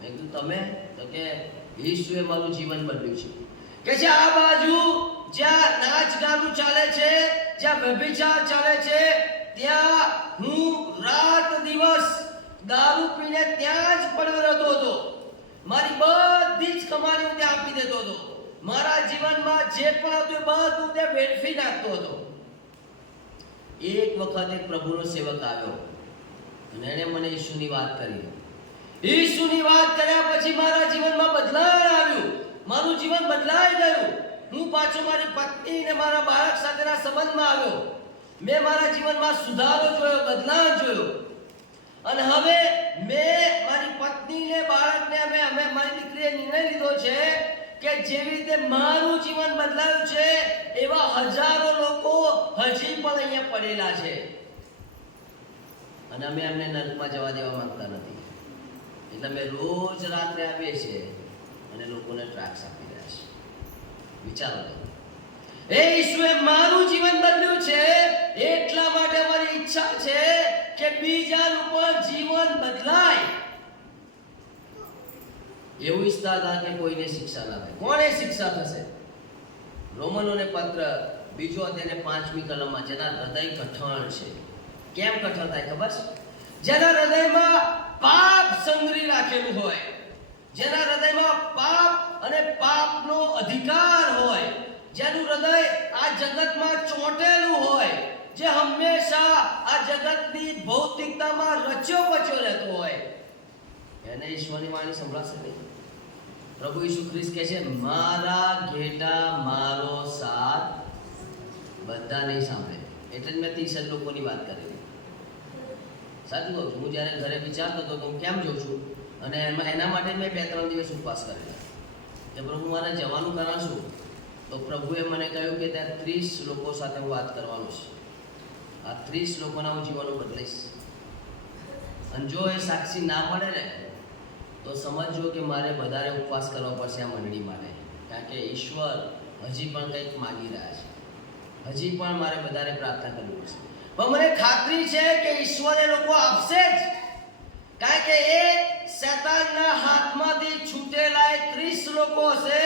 મેં કીધું તમે? તો કે ઈસુએ મારું જીવન બદલ્યું છે. કે છે આ બાજુ જ્યાં નાચ ગાનું ચાલે છે, જ્યાં વ્યભિચાર ચાલે છે, ત્યાં હું રાત દિવસ દારૂ પીને ત્યાં જ પડ્યો રહેતો હતો. મારી બધી જ કમાણી હું ત્યાં આપી દેતો હતો. મારા જીવનમાં જે પણ હતું એ બધું ત્યાં વેડફી નાખતો હતો. એક વખત એક પ્રભુનો સેવક આવ્યો અને એણે મને ઈસુની વાત કરી. ઈસુની વાત કર્યા પછી મારા જીવનમાં બદલાવ આવ્યું, મારું જીવન બદલાઈ ગયું. હું પાછો મારી પત્ની અને મારા બાળક સાથેના સંબંધમાં આવ્યો. મેં મારા જીવનમાં સુધારો જોયો, બદલાવ જોયો. અને હવે મેં મારી પત્નીને, બાળકને, અમે મારી દીકરીએ નિર્ણય લીધો છે કે જેવી રીતે મારું જીવન બદલાયું છે એવા હજારો લોકો હજી પણ અહીંયા પડેલા છે અને અમે એમને નરકમાં જવા દેવા માંગતા નથી. એટલે અમે રોજ રાત્રે આવીએ છીએ અને લોકોને દ્રાક્ષ આપી રહ્યા છીએ. વિચારો તમે, એ ઈસુએ મારું જીવન બદલ્યું છે, એટલા માટે અમારી ઈચ્છા છે કે બીજાનું પણ જીવન બદલાય. એવું ઈચ્છતા હતા કે કોઈને શિક્ષા ના થાય. કોને શિક્ષા થશે? રોમનોને પત્ર 2 અધ્યાયને 5મી કલમમાં, જેના હૃદય કઠણ છે. કેમ કઠણ થાય ખબર છે? જેના હૃદયમાં પાપ સંગ્રહી રાખેલું હોય, જેના હૃદયમાં પાપ અને પાપનો અધિકાર હોય, જેનું હૃદય આ જગતમાં ચોંટેલું હોય, જે હંમેશા આ જગતની ભૌતિકતામાં રચ્યો પચ્યો રહેતો હોય, એને ઈશ્વરની વાણી સંભળાશે નહીં. પ્રભુ ઈસુ ખ્રિસ્ત કહે છે, મારા ઘેટા મારો સાથ બધા નહીં સાંભળે. એટલે જ મેં 30 લોકોની વાત કરી. સાચું કહું છું, હું જ્યારે ઘરે વિચારતો હતો કે હું કેમ જોઉં છું, અને એના માટે મેં 2-3 દિવસ ઉપવાસ કરેલા કે પ્રભુ મારે જવાનું કારણ શું? તો પ્રભુએ મને કહ્યું કે ત્યાં 30 લોકો સાથે હું વાત કરવાનો છે. આ 30 લોકોના હું જીવન બદલાઈશ. અને જો એ સાક્ષી ના મળે ને તો સમજજો કે મારે વધારે ઉપવાસ કરવો પડશે આ મંડળી માટે, કારણ કે ઈશ્વર હજી પણ કંઈક માગી રહ્યા છે. હજી પણ મારે વધારે પ્રાર્થના કરવી પડશે. પણ મને ખાતરી છે કે ઈશ્વર એ લોકો આપશે જ, કારણ કે એ શૈતાનના હાથમાંથી છૂટેલા 30 લોકો હશે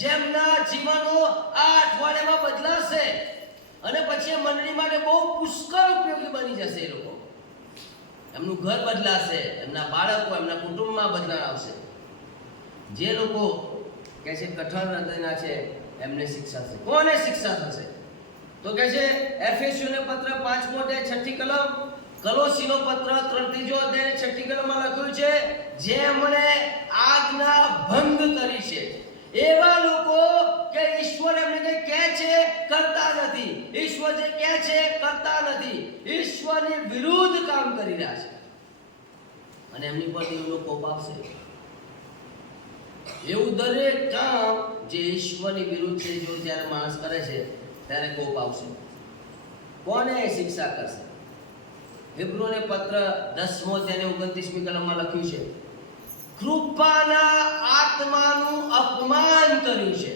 જેમના જીવનો આ અઠવાડિયામાં બદલાશે અને પછી એ મંડળી માટે બહુ પુષ્કળ ઉપયોગી બની જશે. એ લોકો, એમનું ઘર બદલાશે, એમના બાળકો, એમના કુટુંબમાં બદલાવ આવશે. જે લોકો કહે છે કઠણ હૃદયના છે એમને શિક્ષા થશે. કોને શિક્ષા થશે? તો કહે છે એફેસીઓને પત્ર 5મો અધ્યાય 6ઠી કલમ, કલોસીનો પત્ર 3 અધ્યાય 6ઠી કલમમાં લખ્યું છે, જેમણે આજ્ઞા ભંગ કરી છે એવા લોકો કે ઈશ્વર એમને જે કહે છે કરતા નથી, ઈશ્વર જે કહે છે કરતા નથી, ઈશ્વરની વિરુદ્ધ કામ કરી રહ્યા છે અને એમની પર દેવનો કોપ આવશે. એવું દરેક કામ જે ઈશ્વરની વિરુદ્ધ છે, જો જ્યારે માણસ કરે છે ત્યારે કોપ આવશે. કોને શિક્ષા કરશે? હિબ્રુને પત્ર 10મો અધ્યાય 29મી કલમમાં લખ્યું છે, કૃપાના આત્માનું અપમાન કર્યું છે.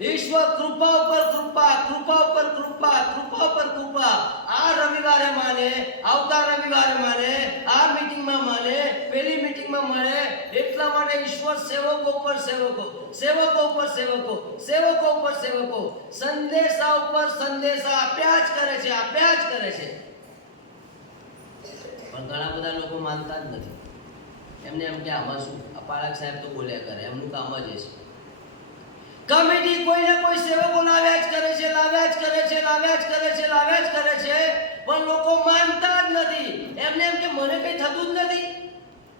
ઈશ્વર કૃપા ઉપર કૃપા, કૃપા ઉપર કૃપા, કૃપા ઉપર કૃપા. આ રવિવારે માને, આવતા રવિવારે માને, આ મીટિંગમાં માને, પેલી મીટિંગમાં મળે. એટલા માટે ઈશ્વર સેવકો ઉપર સેવકો, સેવકો ઉપર સેવકો, સેવકો ઉપર સેવકો, સંદેશા ઉપર સંદેશા આપ્યા જ કરે છે, આપ્યા જ કરે છે. પણ ઘણા બધા લોકો માનતા જ નથી. એમને એમ કે આમાં શું, આ આ પાલક સાહેબ તો બોલ્યા કરે, એમનું કામ જ છે. કમિટી કોઈને કોઈ સેવકો લાવ્યા જ કરે છે, લાવ્યા જ કરે છે, લાવ્યા જ કરે છે, લાવ્યા જ કરે છે, પણ લોકો માનતા જ નથી. એમને એમ કે મને કંઈ થતું જ નથી,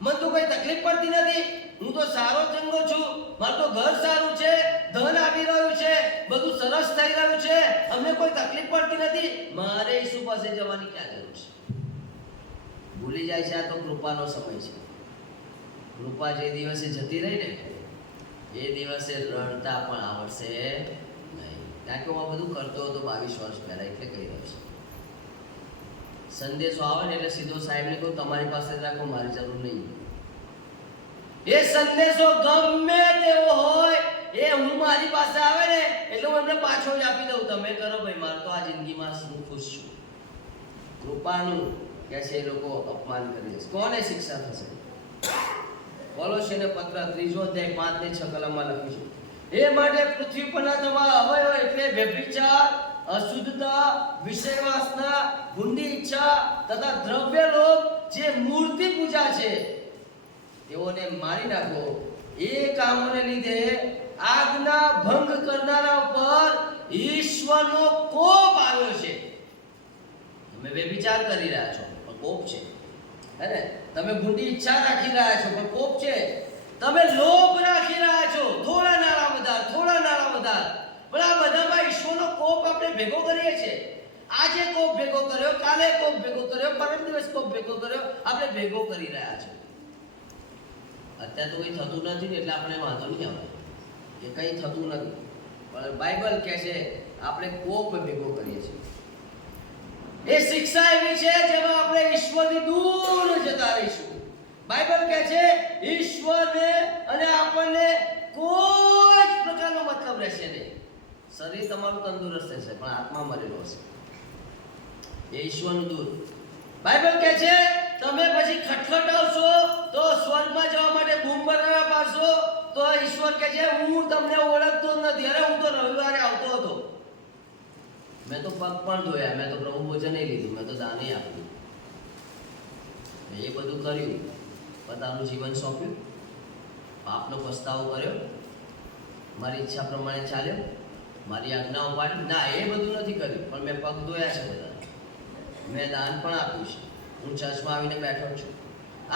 મને તો કોઈ તકલીફ પડતી નથી, હું તો સારો ચંગો છું, મારું તો ઘર સારું છે, ધન આવી રહ્યું છે, બધું સરસ થઈ રહ્યું છે, અમને કોઈ તકલીફ પડતી નથી, મારે ઈસુ પાસે જવાની ક્યાં જરૂર છે? ભૂલી જાય છે આ તો કૃપાનો સમય છે. કૃપા જે દિવસે જતી રહી ને એ દિવસે રડતા પણ આવડશે નહીં. કારણ કે હું આ બધું કરતો હતો 22 વર્ષ પહેલા, એટલે કહી રહ્યો છું. સંદેશો આવે ને એટલે સીધો સાહેબને કહું તમારી પાસે જ રાખો, મારી જરૂર નહીં. એ સંદેશો ગમે તેવો હોય એ હું મારી પાસે આવે ને એટલે હું એમને પાછો જ આપી દઉં. તમે કરો ભાઈ, મારે તો આ જિંદગીમાં હું ખુશ છું. કૃપાનું કે છે એ લોકો અપમાન કરી છે. કોને શિક્ષા થશે? કોલોસીને પત્ર 3 અધ્યાય 5 ને 6 કલમમાં લખ્યું છે, એ માટે પૃથ્વી પરના તમારા અવયવ એટલે વ્યભિચાર, અશુદ્ધતા, વિષયવાસના, ભૂંડી ઈચ્છા તથા દ્રવ્ય લોભ, જે મૂર્તિ પૂજા છે તેઓને મારી નાખો. એ કામોને લીધે આજ્ઞા ભંગ કરનારા ઉપર ઈશ્વરનો કોપ આવ્યો છે. તમે વ્યભિચાર કરી રહ્યા છો પણ કોપ છે, હે ને? તમે ભૂંડી ઈચ્છા રાખી રહ્યા છો પણ કોપ છે. તમે લોભ રાખી રહ્યા છો, થોડા નાણા વધાર, થોડા નાણા વધાર, પણ આ બધામાં ઈશ્વરનો કોપ આપણે ભેગો કરીએ છીએ. આજે કોપ ભેગો કર્યો, કાલે કોપ ભેગો કર્યો, પરમ દિવસ કોપ ભેગો કર્યો, આપણે ભેગો કરી રહ્યા છે. અત્યારે તો કંઈ થતું નથી ને એટલે આપણે વાંધો નહીં આવે કે કંઈ થતું નથી, પણ બાઇબલ કહે છે આપણે કોપ ભેગો કરીએ છીએ. એ શિક્ષા એવી છે જેમાં આપણે ઈશ્વરથી દૂર જતા રહીશું. બાઇબલ કહે છે ઈશ્વરને અને આપણને કોઈ જ પ્રકારનો મતલબ રહેશે નહીં. શરીર તમારું તંદુરસ્ત રહેશે પણ આત્મા મરેલો હશે. એ ઈશ્વરનું દૂર. બાઇબલ કહે છે તમે પછી ખટખટાવશો તો સ્વર્ગમાં જવા માટે બૂમ બરાબર પાડશો તો ઈશ્વર કહે છે હું તમને ઓળખતો જ નથી. અરે હું તો રવિવારે આવતો હતો, મેં તો પગ પણ ધોયા, મેં તો પ્રભુ ભોજન લીધું, મેં તો દાને આપ્યું, એ બધું કર્યું, પોતાનું જીવન સોંપ્યું, પાપનો પસ્તાવો કર્યો, મારી ઈચ્છા પ્રમાણે ચાલ્યો, મારી આજ્ઞાઓ પાડી? ના, એ બધું નથી કર્યું, પણ મેં પગ ધોયા છે બધા, મેં દાન પણ આપ્યું છે, હું ચર્ચમાં આવીને બેઠો છું.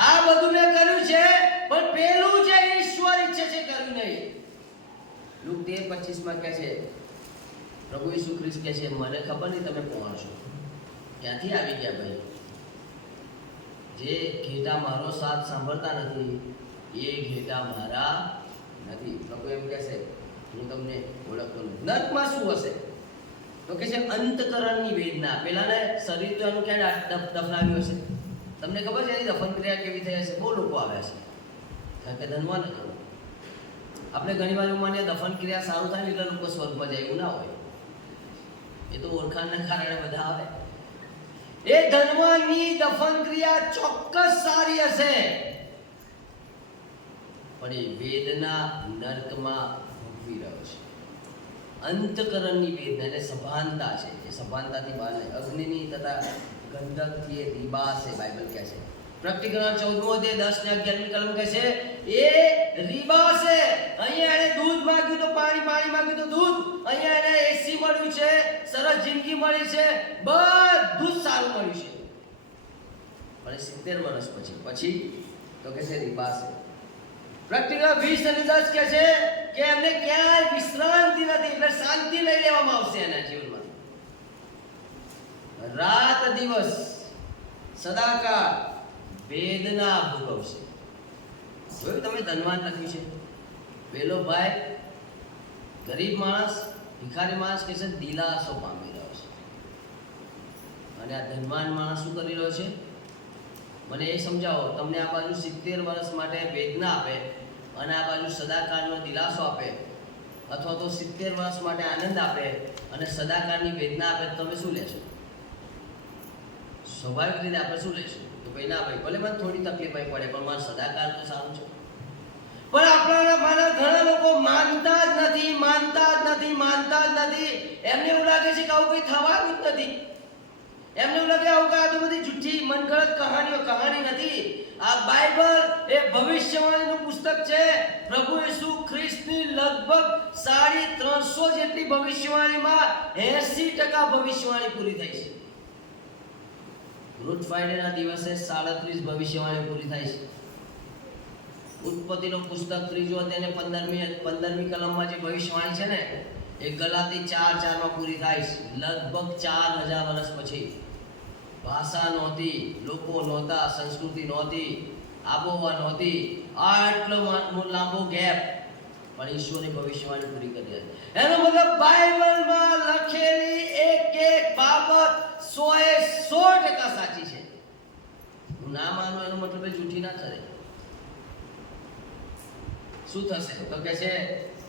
આ બધું મેં કર્યું છે, પણ પેલું જે ઈશ્વર ઈચ્છે છે કર્યું નહીં. લુક 13:25 કહે છે પ્રભુ ઈસુ ખ્રિસ્ત કહે છે મને ખબર નહીં તમે કોણ છો, ક્યાંથી આવી ગયા ભાઈ? જે ઘેટા મારો સાથ સાંભળતા નથી એ ઘેટા મારા નથી. પ્રભુ એમ કહે છે હું તમને ઓળખતો નથી. નર્કમાં શું હશે? તો કે છે અંતકરણની વેદના. પેલાને શરીર તો એનું ક્યાં દફનાવ્યું હશે? તમને ખબર છે એની દફન ક્રિયા કેવી થઈ હશે? બહુ લોકો આવ્યા છે કારણ કે ધનવાન હતું. આપણે ઘણી વાર એવું માનીએ દફન ક્રિયા સારું થાય ને એટલે લોકો સ્વર્ગમાં જાય, એવું ના હોય. એ તો ઓળખાણના કારણે બધા આવે. એ ધનવાનની દફન ક્રિયા ચોક્કસ સારી હશે, પણ એ વેદના નર્કમાં ભોગવી રહ્યો છે. અંતકરણની વેદના એટલે સભાનતા છે. એ સભાનતાથી બહાર નહીં. અગ્નિની તથા ગંધકથી એ રીબા છે. બાઇબલ કહે છે પ્રકટીકરણ 14 10 ને 11 કલમ કહે છે એ રીબા છે. અહીંયા એને દૂધ માંગ્યું તો પાણી, પાણી માંગ્યું તો દૂધ. અહીંયા એને એસી મળ્યું છે, સરસ જિંદગી મળી છે, બધું જ સારું મળ્યું છે, પણ 70 વર્ષ પછી તો કે છે રીબા છે. પ્રકટીકરણ 20 અને 10 કહે છે કે એમને ક્યાંય વિશ્રાંતિ નથી, એટલે શાંતિ લઈ લેવામાં આવશે એના જીવનમાં. રાત દિવસ સદાકાળ વેદના ભોગવશે. જોયું તમે? ધનવાન લખ્યું છે. પેલો ભાઈ ગરીબ માણસ, ભિખારી માણસ કે છે દિલાસો પામી રહ્યો છે, અને આ ધનવાન માણસ શું કરી રહ્યો છે? મને એ સમજાવો. તમને આ બાજુ 70 વર્ષ માટે વેદના આપે અને આ બાજુ સદાકાળનો દિલાસો આપે, અથવા તો 70 વર્ષ માટે આનંદ આપે અને સદાકાળની વેદના આપે, તો તમે શું લેશો? સ્વાભાવિક રીતે આપણે શું લઈશું? તો ભાઈ ના ભાઈ, ભલે મને થોડી તકલીફ પડે પણ મારે સદાકાળ તો સારું છે. પણ આપણા ઘણા લોકો માનતા જ નથી, માનતા જ નથી, માનતા જ નથી. એમને એવું લાગે છે કે આવું કંઈ થવાનું જ નથી. એમને એવું લાગે આવું કે આ તો બધી જૂઠી મનગઢંત કહાણી નથી. આ બાઇબલ એ ભવિષ્યવાણીનું પુસ્તક છે. પ્રભુ ઈસુ ખ્રિસ્તની લગભગ 350 જેટલી ભવિષ્યવાણીમાં 80% ભવિષ્યવાણી પૂરી થઈ છે. ગુડ ફ્રાઈડેના દિવસે 37 ભવિષ્યવાણી પૂરી થાય છે. ઉત્પત્તિનો પુસ્તક 3 અધ્યાયને 15મી કલમમાં જે ભવિષ્યવાણી છે ને એ ગલાતી 4:4 માં પૂરી થાય છે. લગભગ 4000 વર્ષ પછી. ભાષા નહોતી, લોકો નહોતા, સંસ્કૃતિ નહોતી, આબોહવા નહોતી, આટલો લાંબો ગેપ, પણ ઈશ્વરે ભવિષ્યવાણી પૂરી કરી હતી. એનો મતલબ બાઇબલમાં લખેલી એક બાબત 100% સાચી છે. હું ના માનું એનો મતલબ એ જૂઠી ના કરે. શું થશે તો કે છે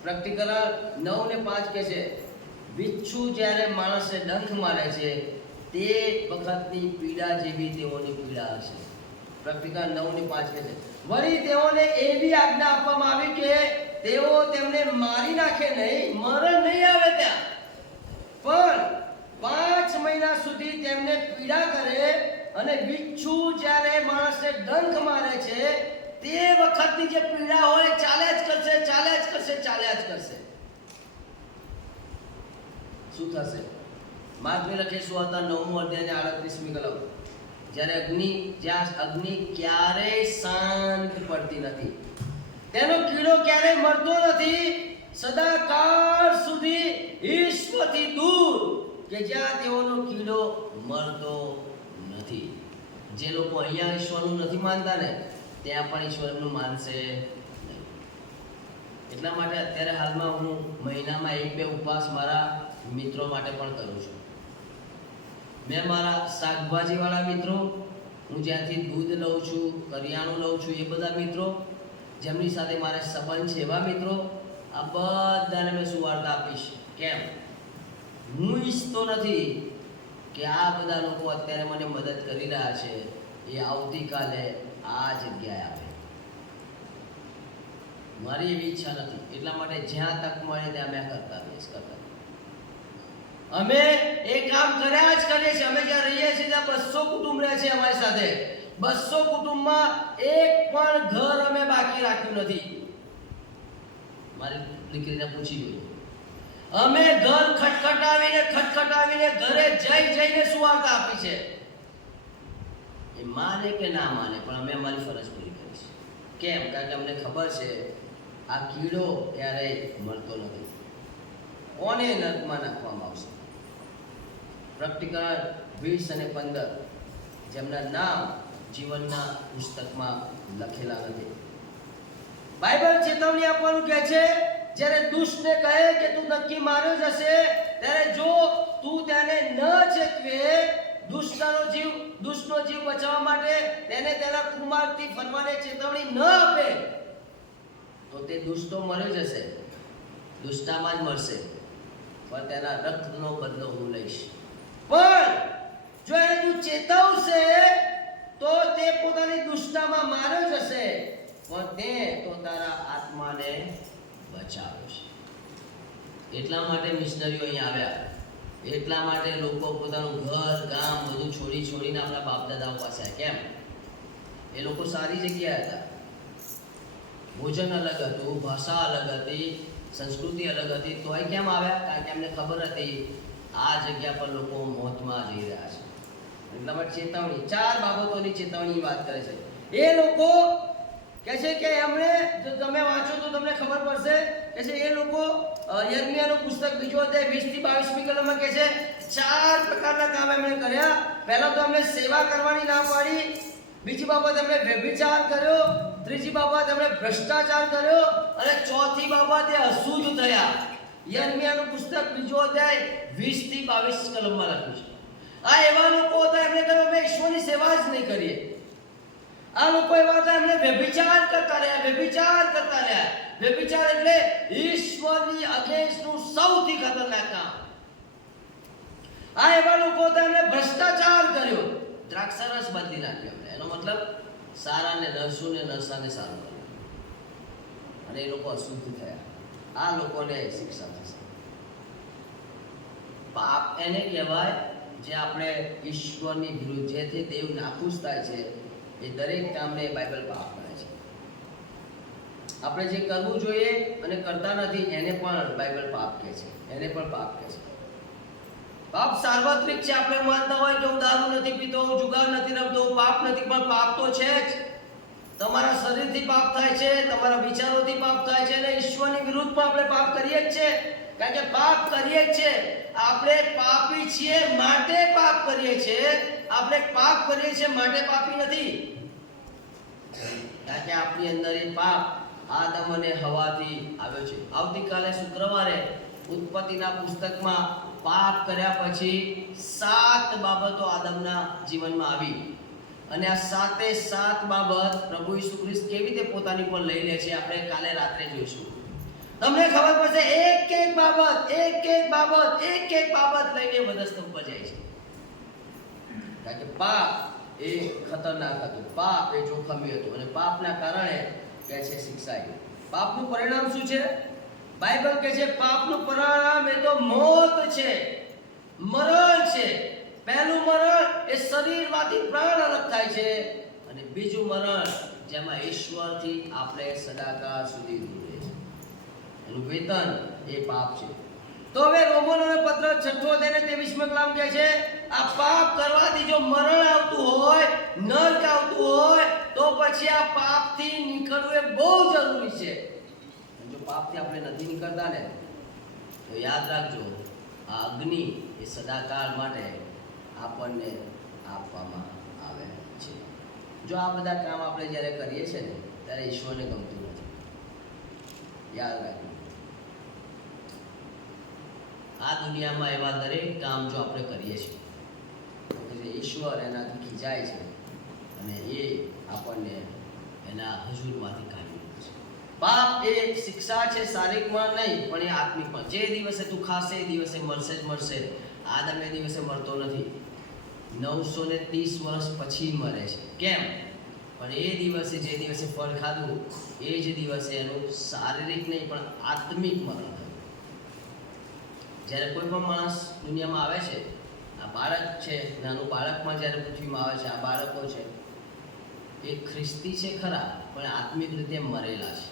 પ્રેક્ટિકલ 9:5 કે છે વિચ્છુ જ્યારે માણસને ડંખ મારે છે તે વખતની પીડા જેવી તેઓની પીડા હશે. પ્રેક્ટિકલ 9:5 કે છે વળી તેઓને એવી આજ્ઞા આપવામાં આવી કે તેઓ તેમને મારી નાખે નહીં, મરણ નહીં આવે ત્યાં, પણ 5 મહિના સુધી તેમને પીડા કરે, અને વિચ્છુ જ્યારે માણસને ડંખ મારે છે તે વખતની જે પીડા હોય ચાલ્યા જ કરશે. શું થશે? માર્કની લખે શું હતા 9મો અધ્યાય 38મી કલમ. જ્યાં અગ્નિ ક્યારેય શાંત પડતી નથી, તેનો કીડો ક્યારેય મરતો નથી, સદાકાળ સુધી ઈશ્વરથી દૂર, કે જ્યાં તેઓનો કીડો મરતો નથી. જે લોકો અહીંયા ઈશ્વરનું નથી માનતા ને ત્યાં પણ ઈશ્વરનું માનશે નહીં. એટલા માટે અત્યારે હાલમાં હું મહિનામાં 1-2 ઉપવાસ મારા મિત્રો માટે પણ કરું છું. મેં મારા શાકભાજીવાળા મિત્રો, હું જ્યાંથી દૂધ લઉં છું, કરિયાણું લઉં છું, એ બધા મિત્રો જેમની સાથે મારે સંબંધ છે એવા મિત્રો, આ બધાને મેં સુવાર્તા આપીશ. કેમ? હું ઈચ્છતો નથી કે આ બધા લોકો અત્યારે મને મદદ કરી રહ્યા છે એ આવતીકાલે આ જગ્યાએ આવે. મારી એવી ઈચ્છા નથી. એટલા માટે જ્યાં તક મળે ત્યાં મેં કરતા રહીશ. અમે એ કામ કર્યા જ કરીએ છીએ. અમે જ્યાં રહીએ છીએ ત્યાં 200 કુટુંબ રહે છે અમારી સાથે. 200 કુટુંબમાં એક પણ ઘર અમે બાકી રાખ્યું નથી. મારી દીકરીને પૂછી જોજો. અમે ઘર ખટખટાવીને ઘરે જઈને સુવાર્તા આપી છે. એ માને કે ના માને પણ અમે અમારી ફરજ પૂરી કરી છે. કેમ? કારણ કે અમને ખબર છે આ કીડો ક્યારેય મળતો નથી. કોને નર્કમાં નાખવામાં આવશે? પ્રેક્ટિકલ 20 અને 15 જેમના નામ જીવનના પુસ્તકમાં લખેલા નથી. બાઇબલ ચેતવણી આપવાનું કહે છે જ્યારે દુષ્ટને કહે કે તું નક્કી માર્યો જશે, ત્યારે જો તું તેને ન ચેતવે, દુષ્ટનો જીવ બચાવવા માટે તેને તેના કુમાર્ગથી ફરવાની ચેતવણી ન આપે, તો તે દુષ્ટ તો મર્યો જશે, દુષ્ટામાં જ મરશે, પણ તેના રક્તનો બદલો હું લઈશ. પણ જો એને તું ચેતવશે તો તે પોતાની દુષ્ટામાં માર્યો જશે, પણ તે તો તારા આત્માને બચાવશે. એટલા માટે મિશનરીઓ અહીં આવ્યા. એટલા માટે લોકો પોતાનું ઘર ગામ બધું છોડીને આપણા બાપ દાદાઓ પાસે આવ્યા. કેમ? એ લોકો સારી જગ્યાએ હતા. ભોજન અલગ હતું, ભાષા અલગ હતી, સંસ્કૃતિ અલગ હતી, તોય કેમ આવ્યા? કારણ કે એમને ખબર હતી આ જગ્યા પર લોકો મોતમાં જઈ રહ્યા છે. એટલા માટે ચેતવણી, 4 બાબતોની ચેતવણી વાત કરે છે. એ લોકો કહે છે કે એમણે, જો તમે વાંચો તો તમને ખબર પડશે, કે છે એ લોકો યર્મિયાનું પુસ્તક 2 અધ્યાય 20 થી 22મી કલમમાં કહે છે 4 પ્રકારના કામ એમણે કર્યા. પહેલા તો એમણે સેવા કરવાની ના પાડી, બીજી બાબત એમણે વ્યભિચાર કર્યો, ત્રીજી બાબત એમણે ભ્રષ્ટાચાર કર્યો, અને ચોથી બાબત એ અશુદ્ધ થયા. યર્મિયાનું પુસ્તક 2 અધ્યાય 20 થી 22 કલમમાં લખ્યું છે. આ એવા લોકો હતા, એમણે કહ્યું અમે ઈશ્વરની સેવા જ નહીં કરીએ. આ લોકો એવા હતા, એમણે વ્યભિચાર કરતા રહ્યા. વ્યભિચાર એટલે ઈશ્વરની અગેન્સ્ટનું સૌથી ખતરનાક કામ. આ એવા લોકો હતા, એમણે ભ્રષ્ટાચાર કર્યો, દ્રાક્ષરસ બદલી નાખ્યો. એનો મતલબ સારાને નરસું ને નરસાને સારું કર્યું, અને એ લોકો અશુદ્ધ થયા. આ લોકોને શિક્ષા થશે. પાપ એને કહેવાય જે આપણે ઈશ્વરની વિરુદ્ધ જેથી દેવ નાખુશ થાય છે એ દરેક કામને બાઇબલ પાપ ગણે છે. આપણે જે કરવું જોઈએ અને કરતા નથી એને પણ બાઇબલ પાપ કહે છે, એને પણ પાપ કહે છે. પાપ સાર્વત્રિક છે. આપણે માનતા હોય કે હું દારૂ નથી પીતો, હું જુગાર નથી રમતો, હું પાપ નથી, પણ પાપ તો છે જ. તમારા શરીરથી પાપ થાય છે, તમારા વિચારોથી પાપ થાય છે, અને ઈશ્વરની વિરુદ્ધમાં આપણે પાપ કરીએ જ છે. કારણ કે પાપ કરીએ જ છે. આપણે પાપી છીએ માટે પાપ કરીએ છીએ. આપણે પાપ કરીએ છીએ માટે પાપી નથી. કારણ કે આપણી અંદર એ પાપ આદમ અને હવાથી આવ્યો છે. આવતીકાલે શુક્રવારે ઉત્પત્તિના પુસ્તકમાં પાપ કર્યા પછી 7 બાબતો આદમના જીવનમાં આવી, અને આ 7 બાબત પ્રભુ ઈસુ ખ્રિસ્ત કેવી રીતે પોતાની પર લઈ લે છે આપણે કાલે રાત્રે જોઈશું. તમને ખબર પડશે એક એક બાબત લઈને વધસ્તંભ પર જાય છે. કારણ કે પાપ એ ખતરનાક હતું, પાપ એ જોખમી હતું, અને પાપના કારણે કે છે શિક્ષા આવી. પાપનું પરિણામ શું છે? બાઇબલ કહે છે પાપનું પરિણામ એ તો મોત છે, મરણ છે. પહેલું મરણ એ શરીરમાંથી પ્રાણ અલગ થાય છે, અને બીજું મરણ જેમાં ઈશ્વરથી આપણે સદાકાળ સુધી દૂર રહે છે. એનું વેતન એ પાપ છે. તો હવે રોમનોનો પત્ર 6 અધ્યાય 23 કલામ કહે છે આ પાપ કરવાથી જો મરણ આવતું હોય, નરક આવતું હોય, તો પછી આ પાપથી નીકળવું એ બહુ જરૂરી છે. જો પાપથી આપણે નથી નીકળતા ને તો યાદ રાખજો આ અગ્નિ એ સદાકાળ માટે આપણને આપવામાં આવે છે. જો આ બધા કામ આપણે જ્યારે કરીએ છીએ ને ત્યારે ઈશ્વરને ગમતું નથી. યાદ રાખજો. આ દુનિયામાં એવા દરેક કામ જો આપણે કરીએ છીએ તો ઈશ્વર એનાથી ખીજાય છે, અને એ આપણને એના હજુરમાંથી કાઢી મૂકે છે. પાપ એ શિક્ષા છે, શારીરિકમાં નહીં પણ એ આત્મિકમાં. જે દિવસે તું ખાશે એ દિવસે મળશે જ મળશે. આદમ એ દિવસે મળતો નથી, 930 વર્ષ પછી મરે છે. કેમ? પણ એ દિવસે જે દિવસે ફળ ખાધું એ જ દિવસે એનું શારીરિક નહીં પણ આત્મિક મરણ થયું. જ્યારે કોઈ પણ માણસ દુનિયામાં આવે છે, આ બાળક છે, નાનું બાળકમાં જ્યારે પૃથ્વીમાં આવે છે, આ બાળકો છે એ ખ્રિસ્તી છે ખરા પણ આત્મિક રીતે મરેલા છે.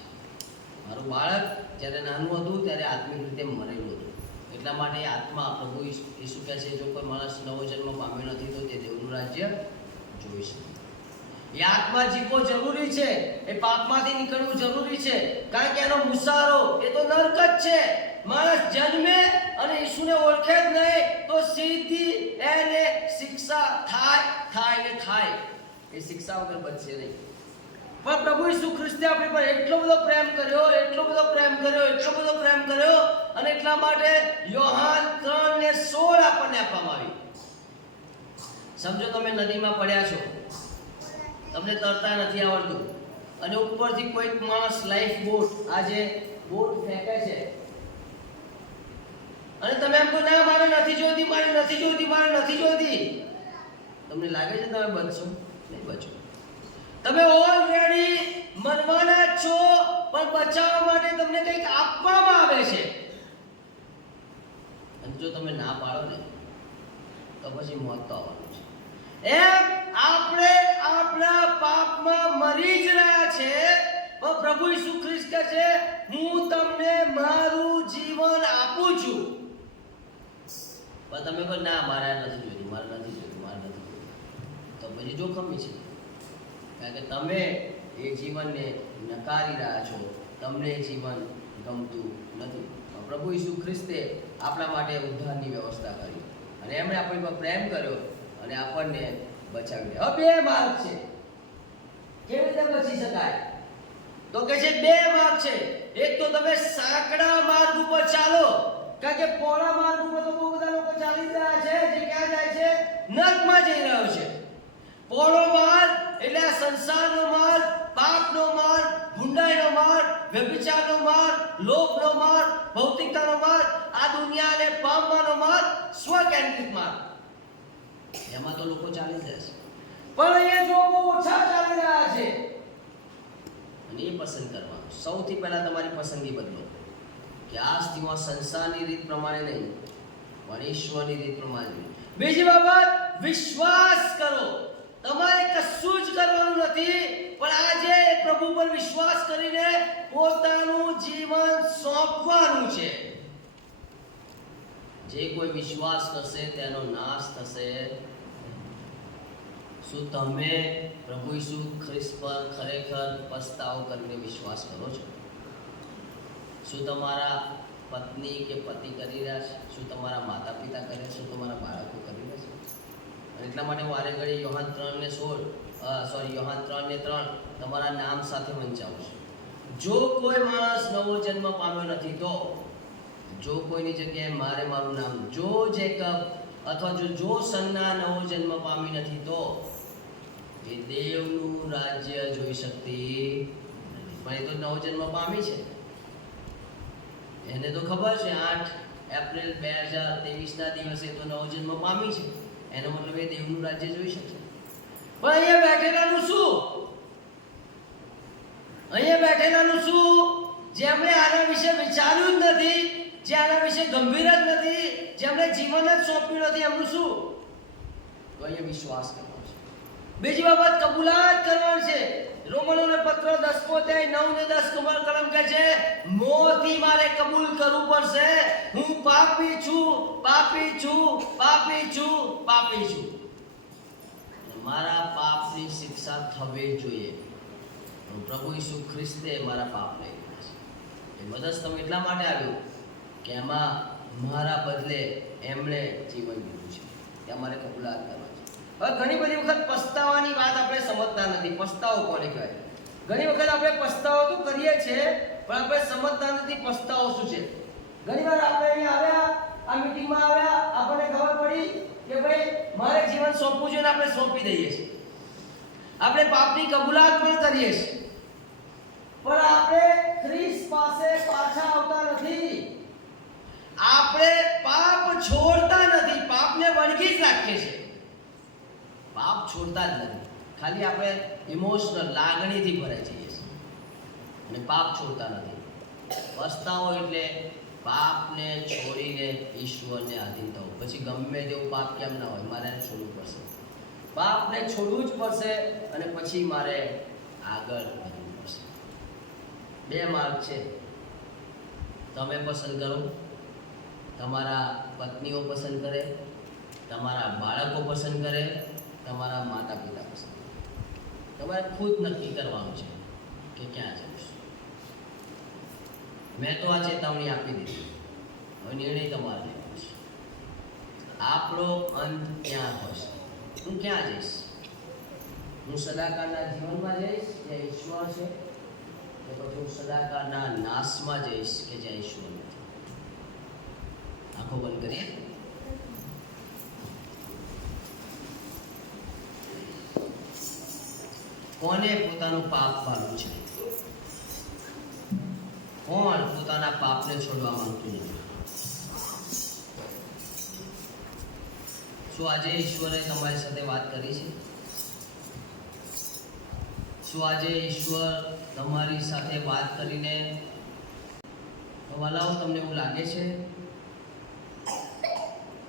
મારું બાળક જ્યારે નાનું હતું ત્યારે આત્મિક રીતે મરેલું હતું. એટલા માટે આત્મા પ્રભુ ઈસુ કહે છે જો કોઈ માણસ નવો જન્મ પામ્યો નથી તો તે દેવનું રાજ્ય જોઈ શકે. એ આત્મા જીવવો જરૂરી છે, એ પાપમાંથી નીકળવું જરૂરી છે. કારણ કે એનો મુસારો એ તો નરક જ છે. માણસ જન્મે અને ઈસુને ઓળખે જ નહીં તો સીધી એને શિક્ષા થાય. એ શિક્ષા વગર બચશે નહીં. પણ પ્રભુ ઈસુ ખ્રિસ્તે આપણી પર એટલો બધો પ્રેમ કર્યો, અને એટલા માટે યોહાન 3:16 આપણને આપવામાં આવી. સમજો તમે નદીમાં પડ્યા છો, તમને તરતા નથી આવડતું, અને ઉપરથી કોઈક માણસ લાઈફ બોટ આજે બોટ ફેંકે છે, અને તમે એમ કહો ના મારે નથી જોઈતી. તમને લાગે છે તમે બચશો? નહીં બચો. તમે ઓલરેડી મરવાના છો, પણ બચાવવા માટે તમને કંઈક આપવામાં આવે છે, અને જો તમે ના પાડો ને તો પછી મોત તો આવવાનું છે. એમ આપણે આપણા પાપમાં મરી જ રહ્યા છે, પણ પ્રભુ ઈસુ ખ્રિસ્ત કહે છે હું તમને મારું જીવન આપું છું. પણ તમે કહો ના મારે નથી જોઈતું, તો પછી જોખમી છે. કારણ કે તમે એ જીવનને નકારી રહ્યા છો, તમને એ જીવન ગમતું નથી. પ્રભુ ઈસુ ખ્રિસ્તે આપણા માટે ઉદ્ધારની વ્યવસ્થા કરી, અને એમણે આપણી પર પ્રેમ કર્યો અને આપણને બચાવી. હવે 2 માર્ગ છે કેવી રીતે બચી શકાય. તો કે છે 2 માર્ગ છે. એક તો તમે સાંકડા માર્ગ ઉપર ચાલો, કારણ કે પહોળા માર્ગ ઉપર તો બહુ બધા લોકો ચાલી રહ્યા છે જે ક્યાં જાય છે? નરકમાં જઈ રહ્યો છે. પહોળો માર્ગ એટલે આ સંસારનો માર્ગ, પાપનો માર્ગ, ભૂંડાઈનો માર્ગ, વ્યભિચારનો માર્ગ, લોભનો માર્ગ, ભૌતિકતાનો માર્ગ, આ દુનિયાને પામવાનો માર્ગ, સ્વકેન્દ્રિત માર્ગ. એમાં તો લોકો ચાલી જાય છે, પણ અહીંયા જો બહુ ઓછા ચાલી રહ્યા છે, અને એ પસંદ કરવાનું. સૌથી પહેલા તમારી પસંદગી બદલો કે આ સ્થિતિમાં સંસારની રીત પ્રમાણે નહીં પણ ઈશ્વરની રીત પ્રમાણે. બીજી બાબત, વિશ્વાસ કરો. તમારે કશું જ કરવાનું નથી, પણ આજે પ્રભુ પર વિશ્વાસ કરીને પોતાનું જીવન સોંપવાનું છે. જે કોઈ વિશ્વાસ કરશે તેનો નાશ થશે. શું તમે પ્રભુ ઈસુ ખ્રિસ્ત પર ખરેખર પસ્તાવો કરીને વિશ્વાસ કરો છો? શું તમારા પત્ની કે પતિ કરી રહ્યા છે? શું તમારા માતા પિતા કરે છે? શું તમારા બાળકો કરી રહ્યા છે? અને એટલા માટે વારે ઘડી યોહાન 3:3 તમારા નામ સાથે વંચાવું છું. જો કોઈ માણસ નવો જન્મ પામ્યો નથી તો, જો કોઈની જગ્યાએ મારું નામ જો જેકબ અથવા જો સન્ના નવો જન્મ પામી નથી તો એ દેવનું રાજ્ય જોઈ શકતી નથી. પણ એ તો નવો જન્મ પામી છે, એને તો ખબર છે 8 એપ્રિલ 2023 દિવસે તો નવો જન્મ પામી છે. એનો મતલબ એ દેવનું રાજ્ય જોઈ શકે. પણ અહીંયા બેઠેલાનું શું? જેમણે આના વિશે વિચાર્યું જ નથી, જે આના વિશે ગંભીર જ નથી, જેમણે જીવન જ સોંપ્યું નથી, એમનું શું? તો અહીંયા વિશ્વાસ કરવાનો છે. બીજી બાબત, કબૂલાત કરવાની છે. રોમનોને પત્ર 10:9-10 કલમ કહે છે, મોંથી મારે કબૂલ કરવું પડશે, હું પાપી છું. મારા પાપની શિક્ષા થવી જોઈએ. પ્રભુ ઈસુ ખ્રિસ્તે મારા પાપ લઈ લીધા છે. એ મદદ એટલા માટે આવ્યું કે એમાં મારા બદલે એમણે જીવન દીધું છે. એ અમારે કબૂલાત કરવાની છે. હવે ઘણી બધી વખત પસ્તાવાની વાત આપણે સમજતા નથી. પસ્તાવો કોને કહેવાય? ઘણી વખત આપણે પસ્તાવો તો કરીએ છીએ, પણ આપણે સમજતા નથી પસ્તાવો શું છે. ઘણી વાર આપણે અહીંયા આવ્યા, આ મીટિંગમાં આવ્યા, આપણને ખબર પડી કે ભાઈ મારે જીવન સોંપવું છે, ને આપણે સોંપી દઈએ છીએ. આપણે પાપની કબૂલાત પણ કરીએ છીએ, પણ આપણે ખ્રિસ્ત પાસે પાછા આવતા નથી. આપણે પાપ છોડતા નથી, પાપને વળગી જ રાખીએ છીએ. પાપ છોડતા જ નથી, ખાલી આપણે ઇમોશનલ લાગણીથી ભરાઈ જઈએ છીએ અને પાપ છોડતા નથી. પસ્તાવો એટલે પાપને છોડીને ઈશ્વરને આધીન થવું. પછી ગમે તેવું પાપ કેમ ના હોય, મારે છોડવું પડશે. પાપને છોડવું જ પડશે અને પછી મારે આગળ વધવું પડશે. 2 માર્ગ છે. તમે પસંદ કરો, તમારા પત્નીઓ પસંદ કરે, તમારા બાળકો પસંદ કરે, તમારા માતા પિતા પસંદ કરે. તમારે ખુદ નક્કી કરવાનું છે કે ક્યાં જવું છે. મેં તો આ ચેતવણી આપી દીધી, હવે નિર્ણય તમારે લેવાનો છે. આપણો અંત ક્યાં હશે? હું ક્યાં જઈશ? હું સદાકાળના જીવનમાં જઈશ જ્યાં ઈશ્વર છે, કે પછી હું સદાકાળના નાશમાં જઈશ કે જ્યાં ઈશ્વર નથી? આંખો બંધ કરીએ. કોને પોતાનું પાપ ભાગવું છે? કોણ પોતાના પાપને છોડવા માંગતું નથી? શું આજે ઈશ્વરે તમારી સાથે વાત કરી છે? શું આજે ઈશ્વર તમારી સાથે વાત કરીને, વલાઓ તમને એવું લાગે છે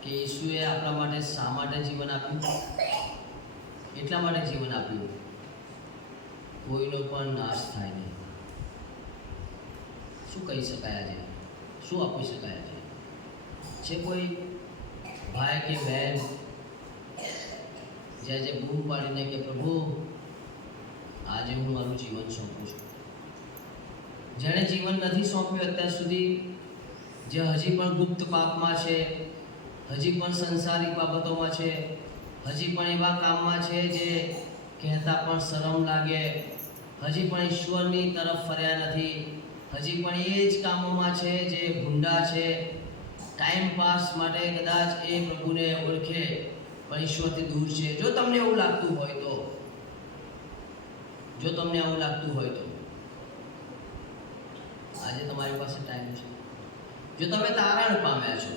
કે ઈસુએ આપણા માટે શા માટે જીવન આપ્યું? એટલા માટે જીવન આપ્યું કોઈનો પણ નાશ થાય નહીં. શું કહી શકાય આજે? શું આપી શકાય આજે? છે કોઈ ભાઈ કે બહેન જે આજે બૂમ પાડીને કે પ્રભુ આજે હું મારું જીવન સોંપું છું? જેણે જીવન નથી સોંપ્યું અત્યાર સુધી, જે હજી પણ ગુપ્ત પાપમાં છે, હજી પણ સંસારિક બાબતોમાં છે, હજી પણ એવા કામમાં છે જે કહેતા પણ શરમ લાગે, હજી પણ ઈશ્વરની તરફ ફર્યા નથી, હજી પણ એ જ કામોમાં છે જે ભૂંડા છે, ટાઈમ પાસ માટે કદાચ એ પ્રભુને ઓળખે પણ ઈશ્વરથી દૂર છે. જો તમને એવું લાગતું હોય તો, આજે તમારી પાસે ટાઈમ છે. જો તમે તારણ પામ્યા છો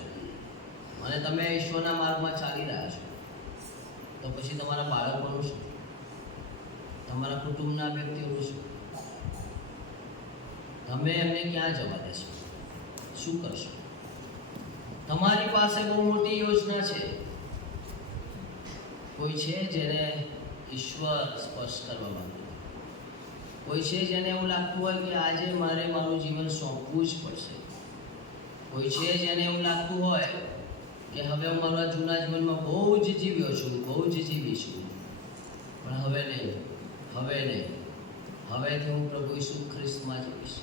અને તમે ઈશ્વરના માર્ગમાં ચાલી રહ્યા છો, તો પછી તમારા બાળકોનું શું? તમારા કુટુંબના વ્યક્તિઓનું શું? તમે એમને ક્યાં જવા દેશો? શું કરશો? તમારી પાસે બહુ મોટી યોજના છે, કોઈ છે જેને ઈશ્વર સ્પર્શ કરવા માંગે, કોઈ છે જેને એવું લાગતું હોય કે આજે મારે મારું જીવન સોંપવું જ પડશે, કોઈ છે જેને એવું લાગતું હોય કે હવે હું મારા જૂના જીવનમાં બહુ જ જીવ્યો છું, બહુ જ જીવી છું, પણ હવે નહીં, હવેથી હું પ્રભુ ઈસુ ખ્રિસ્તમાં જીવીશ.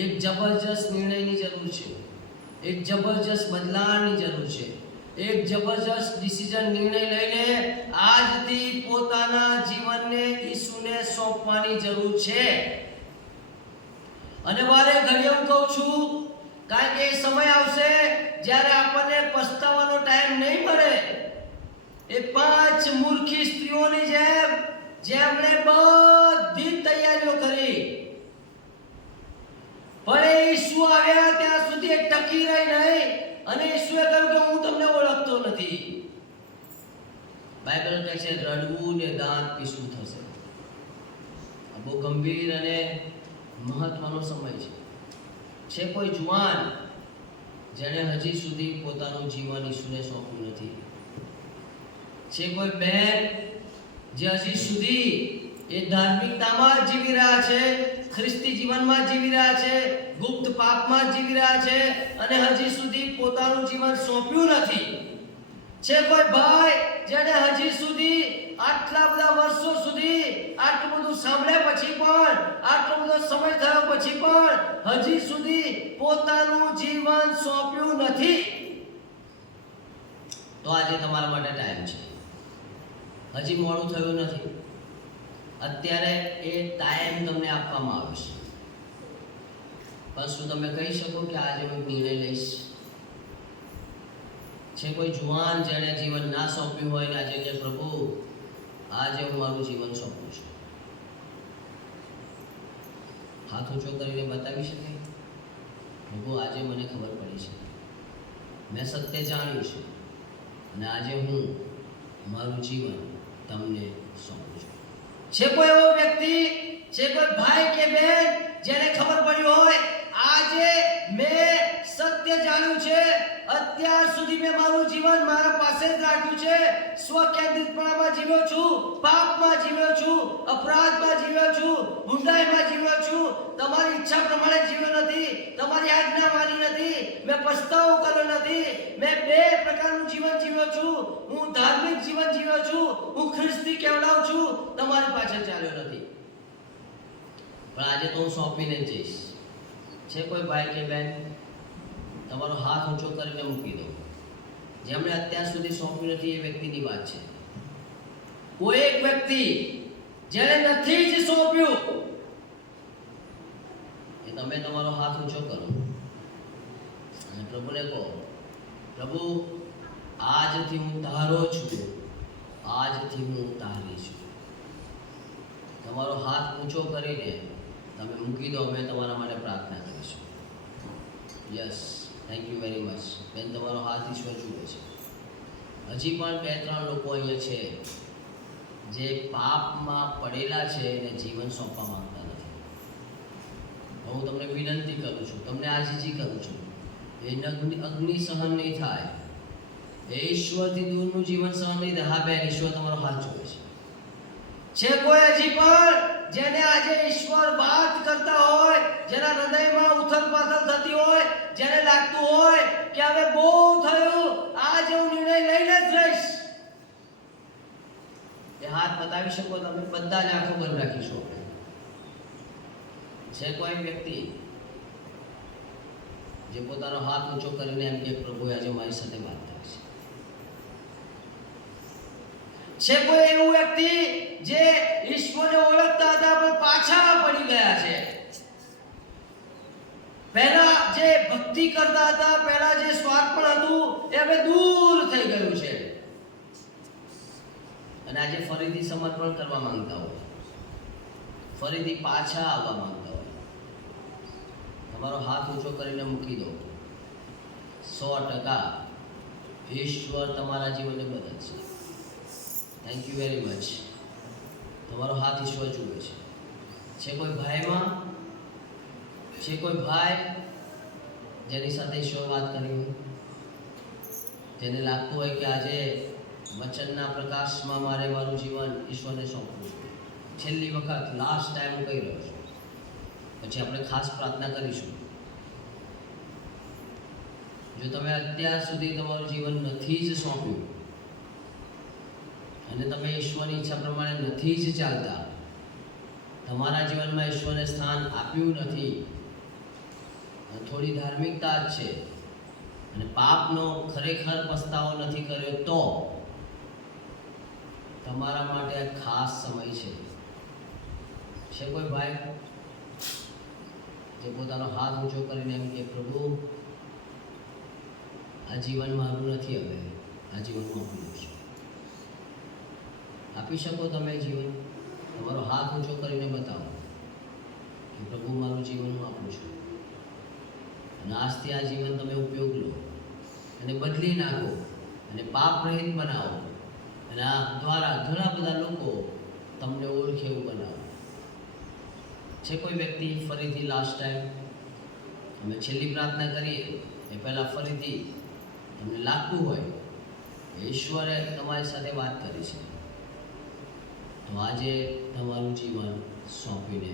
એક જબરજસ્ત નિર્ણયની જરૂર છે, એક જબરજસ્ત બદલાવની જરૂર છે, એક જબરજસ્ત ડિસિઝન નિર્ણય લઈને આજથી પોતાના જીવનને ઈસુને સોંપવાની જરૂર છે. અને વારે ઘડીએ હું કહું છું, કારણ કે એ સમય આવશે જ્યારે આપણને પસ્તાવાનો ટાઈમ નહીં મળે. એ 5 મૂર્ખી સ્ત્રીઓની જેમ જેમણે બધી તૈયારીઓ કરી, પણ એ ઈસુ આવ્યા ત્યાં સુધી એ ટકી રહી નહીં, અને ઈસુએ કહ્યું કે હું તમને ઓળખતો નથી. બાઇબલ કહે છે રડવું ને દાંત પીસવું થશે. આ બહુ ગંભીર અને મહત્વનો સમય છે. છે કોઈ જુવાન જેણે હજી સુધી પોતાનું જીવન ઈસુને સોંપ્યું નથી? છે કોઈ બહેન જે હજી સુધી એ ધાર્મિકતામાં જ જીવી રહ્યા છે, ખ્રિસ્તી જીવનમાં જીવી રહ્યા છે, ગુપ્ત પાપમાં જીવી રહ્યા છે, અને હજી સુધી પોતાનું જીવન સોંપ્યું નથી? છે કોઈ ભાઈ જેને હજી સુધી આટલા બધા વર્ષો સુધી આટલું બધું સાંભળ્યા પછી પણ, આટલો બધો સમય થયો પછી પણ હજી સુધી પોતાનું જીવન સોંપ્યું નથી? તો આજે તમારા માટે ટાઈમ છે. હજી મોડું થયું નથી. અત્યારે એ ટાઈમ તમને આપવામાં આવશે. પણ શું તમે કહી શકો કે આજે હું નિર્ણય લઈશ? છે કોઈ જુવાન જેણે જીવન ના સોંપ્યું હોય ને આજે કે પ્રભુ આજે હું મારું જીવન સોંપું છું? હાથ ઊંચો કરીને બતાવી શકે, પ્રભુ આજે મને ખબર પડી છે, મેં સત્ય જાણ્યું છે, અને આજે હું મારું જીવન તમને સોંપું છું. છે કોઈ એવો વ્યક્તિ, છે કોઈ ભાઈ કે બહેન જેને ખબર પડી હોય આજે મેં સત્ય જાણ્યું છે, અત્યાર સુધી મેં મારું જીવન મારા પાસે જ રાખ્યું છે, સ્વકેન્દ્રિતપણામાં જીવ્યો છું, પાપમાં જીવ્યો છું, અપરાધમાં જીવ્યો છું, ગુંડાઈમાં જીવ્યો છું, તમારી ઈચ્છા પ્રમાણે જીવ્યો નથી, તમારી આજ્ઞા માની નથી, મેં પસ્તાવો કર્યો નથી, મેં 2 પ્રકારનું જીવન જીવ્યો છું, હું ધાર્મિક જીવન જીવ્યો છું, હું ખ્રિસ્તી કહેવડાવું છું, તમારી પાછળ ચાલ્યો નથી, પણ આજે તો હું સોંપીને જ જઈશ. છે કોઈ ભાઈ કે બહેન? તમારો હાથ ઊંચો કરીને મૂકી દો. જેમણે અત્યાર સુધી સોંપ્યું નથી એ વ્યક્તિની વાત છે. કોઈ એક વ્યક્તિ જેણે નથી જ સોંપ્યું, એ તમે તમારો હાથ ઊંચો કરો અને પ્રભુને કહો, પ્રભુ આજથી હું તારો છું, આજથી હું તારી છું. તમારો હાથ ઊંચો કરીને તમે મૂકી દો. અમે તમારા માટે પ્રાર્થના કરીશું. Yes, thank you very much. બેન, તમારો હાથ ઈશ્વર જુએ છે. હજી પણ 2-3 લોકો અહીંયા છે જે પાપમાં પડેલા છે અને જીવન સોંપવા માંગતા નથી. હું તમને વિનંતી કરું છું, તમને આજીજી કરું છું, એ અગ્નિ સહન નહીં થાય, એ ઈશ્વરથી દૂરનું જીવન સહન નહીં થાય. હા બેન, ઈશ્વર તમારો હાથ જુએ છે. છે કોઈ હજી પણ જેને આજે ઈશ્વર વાત કરતા હોય, જેના હૃદયમાં ઉથલ-પાથલ થતી હોય, જેને લાગતું હોય કે હવે બહુ થયું, આજે હું નિર્ણય લઈને જ રહીશ? એ હાથ બતાવી શકો તમે? બધા જ આંખો બંધ રાખીશું. છે કોઈ વ્યક્તિ જે પોતાનો હાથ ઊંચો કરીને એમ કે પ્રભુ આજે મારી સાથે વાત કરી છે? છે કોઈ એવું વ્યક્તિ જે ઈશ્વરને ઓળખતા હતા પણ પાછા પડી ગયા છે? પહેલા જે ભક્તિ કરતા હતા, પહેલા જે સ્વાર્થપણ હતું, એ હવે દૂર થઈ ગયું છે, અને આજે ફરીથી સમર્પણ કરવા માંગતા હોય, ફરીથી પાછા આવવા માંગતા હોય, તમારો હાથ ઊંચો કરીને મૂકી દો. 100% ઈશ્વર તમારા જીવનને બદલશે. Thank you very much. તમારો હાથ ઈશ્વર જુએ છે. છે કોઈ ભાઈમાં, છે કોઈ ભાઈ જેની સાથે ઈશ્વર વાત કરી હોય, જેને લાગતું હોય કે આજે વચનના પ્રકાશમાં મારે મારું જીવન ઈશ્વરને સોંપવું છે. છેલ્લી વખત લાસ્ટ ટાઈમ હું કહી રહ્યો છું, પછી આપણે ખાસ પ્રાર્થના કરીશું. જો તમે અત્યાર સુધી તમારું જીવન નથી જ સોંપ્યું અને તમે ઈશ્વરની ઈચ્છા પ્રમાણે નથી જ ચાલતા, તમારા જીવનમાં ઈશ્વરને સ્થાન આપ્યું નથી, અને થોડી ધાર્મિકતા જ છે અને પાપનો ખરેખર પસ્તાવો નથી કર્યો, તો તમારા માટે આ ખાસ સમય છે. છે કોઈ ભાઈ જે પોતાનો હાથ ઊંચો કરીને એમ કે પ્રભુ આ જીવન મારું નથી, હવે આ જીવન હું આપી દઉં છું? આપી શકો તમે જીવન? તમારો હાથ ઊંચો કરીને બતાવો કે પ્રભુ મારું જીવન હું આપું છું, અને આજથી આ જીવન તમે ઉપયોગ લો અને બદલી નાખો અને પાપ રહિત બનાવો, અને આ દ્વારા ઘણા બધા લોકો તમને ઓળખે એવું બનાવો. છે કોઈ વ્યક્તિ? ફરીથી લાસ્ટ ટાઈમ અમે છેલ્લી પ્રાર્થના કરીએ એ પહેલાં ફરીથી તમને લાગતું હોય કે ઈશ્વરે તમારી સાથે વાત કરી છે, તો આજે તમારું જીવન સોંપીને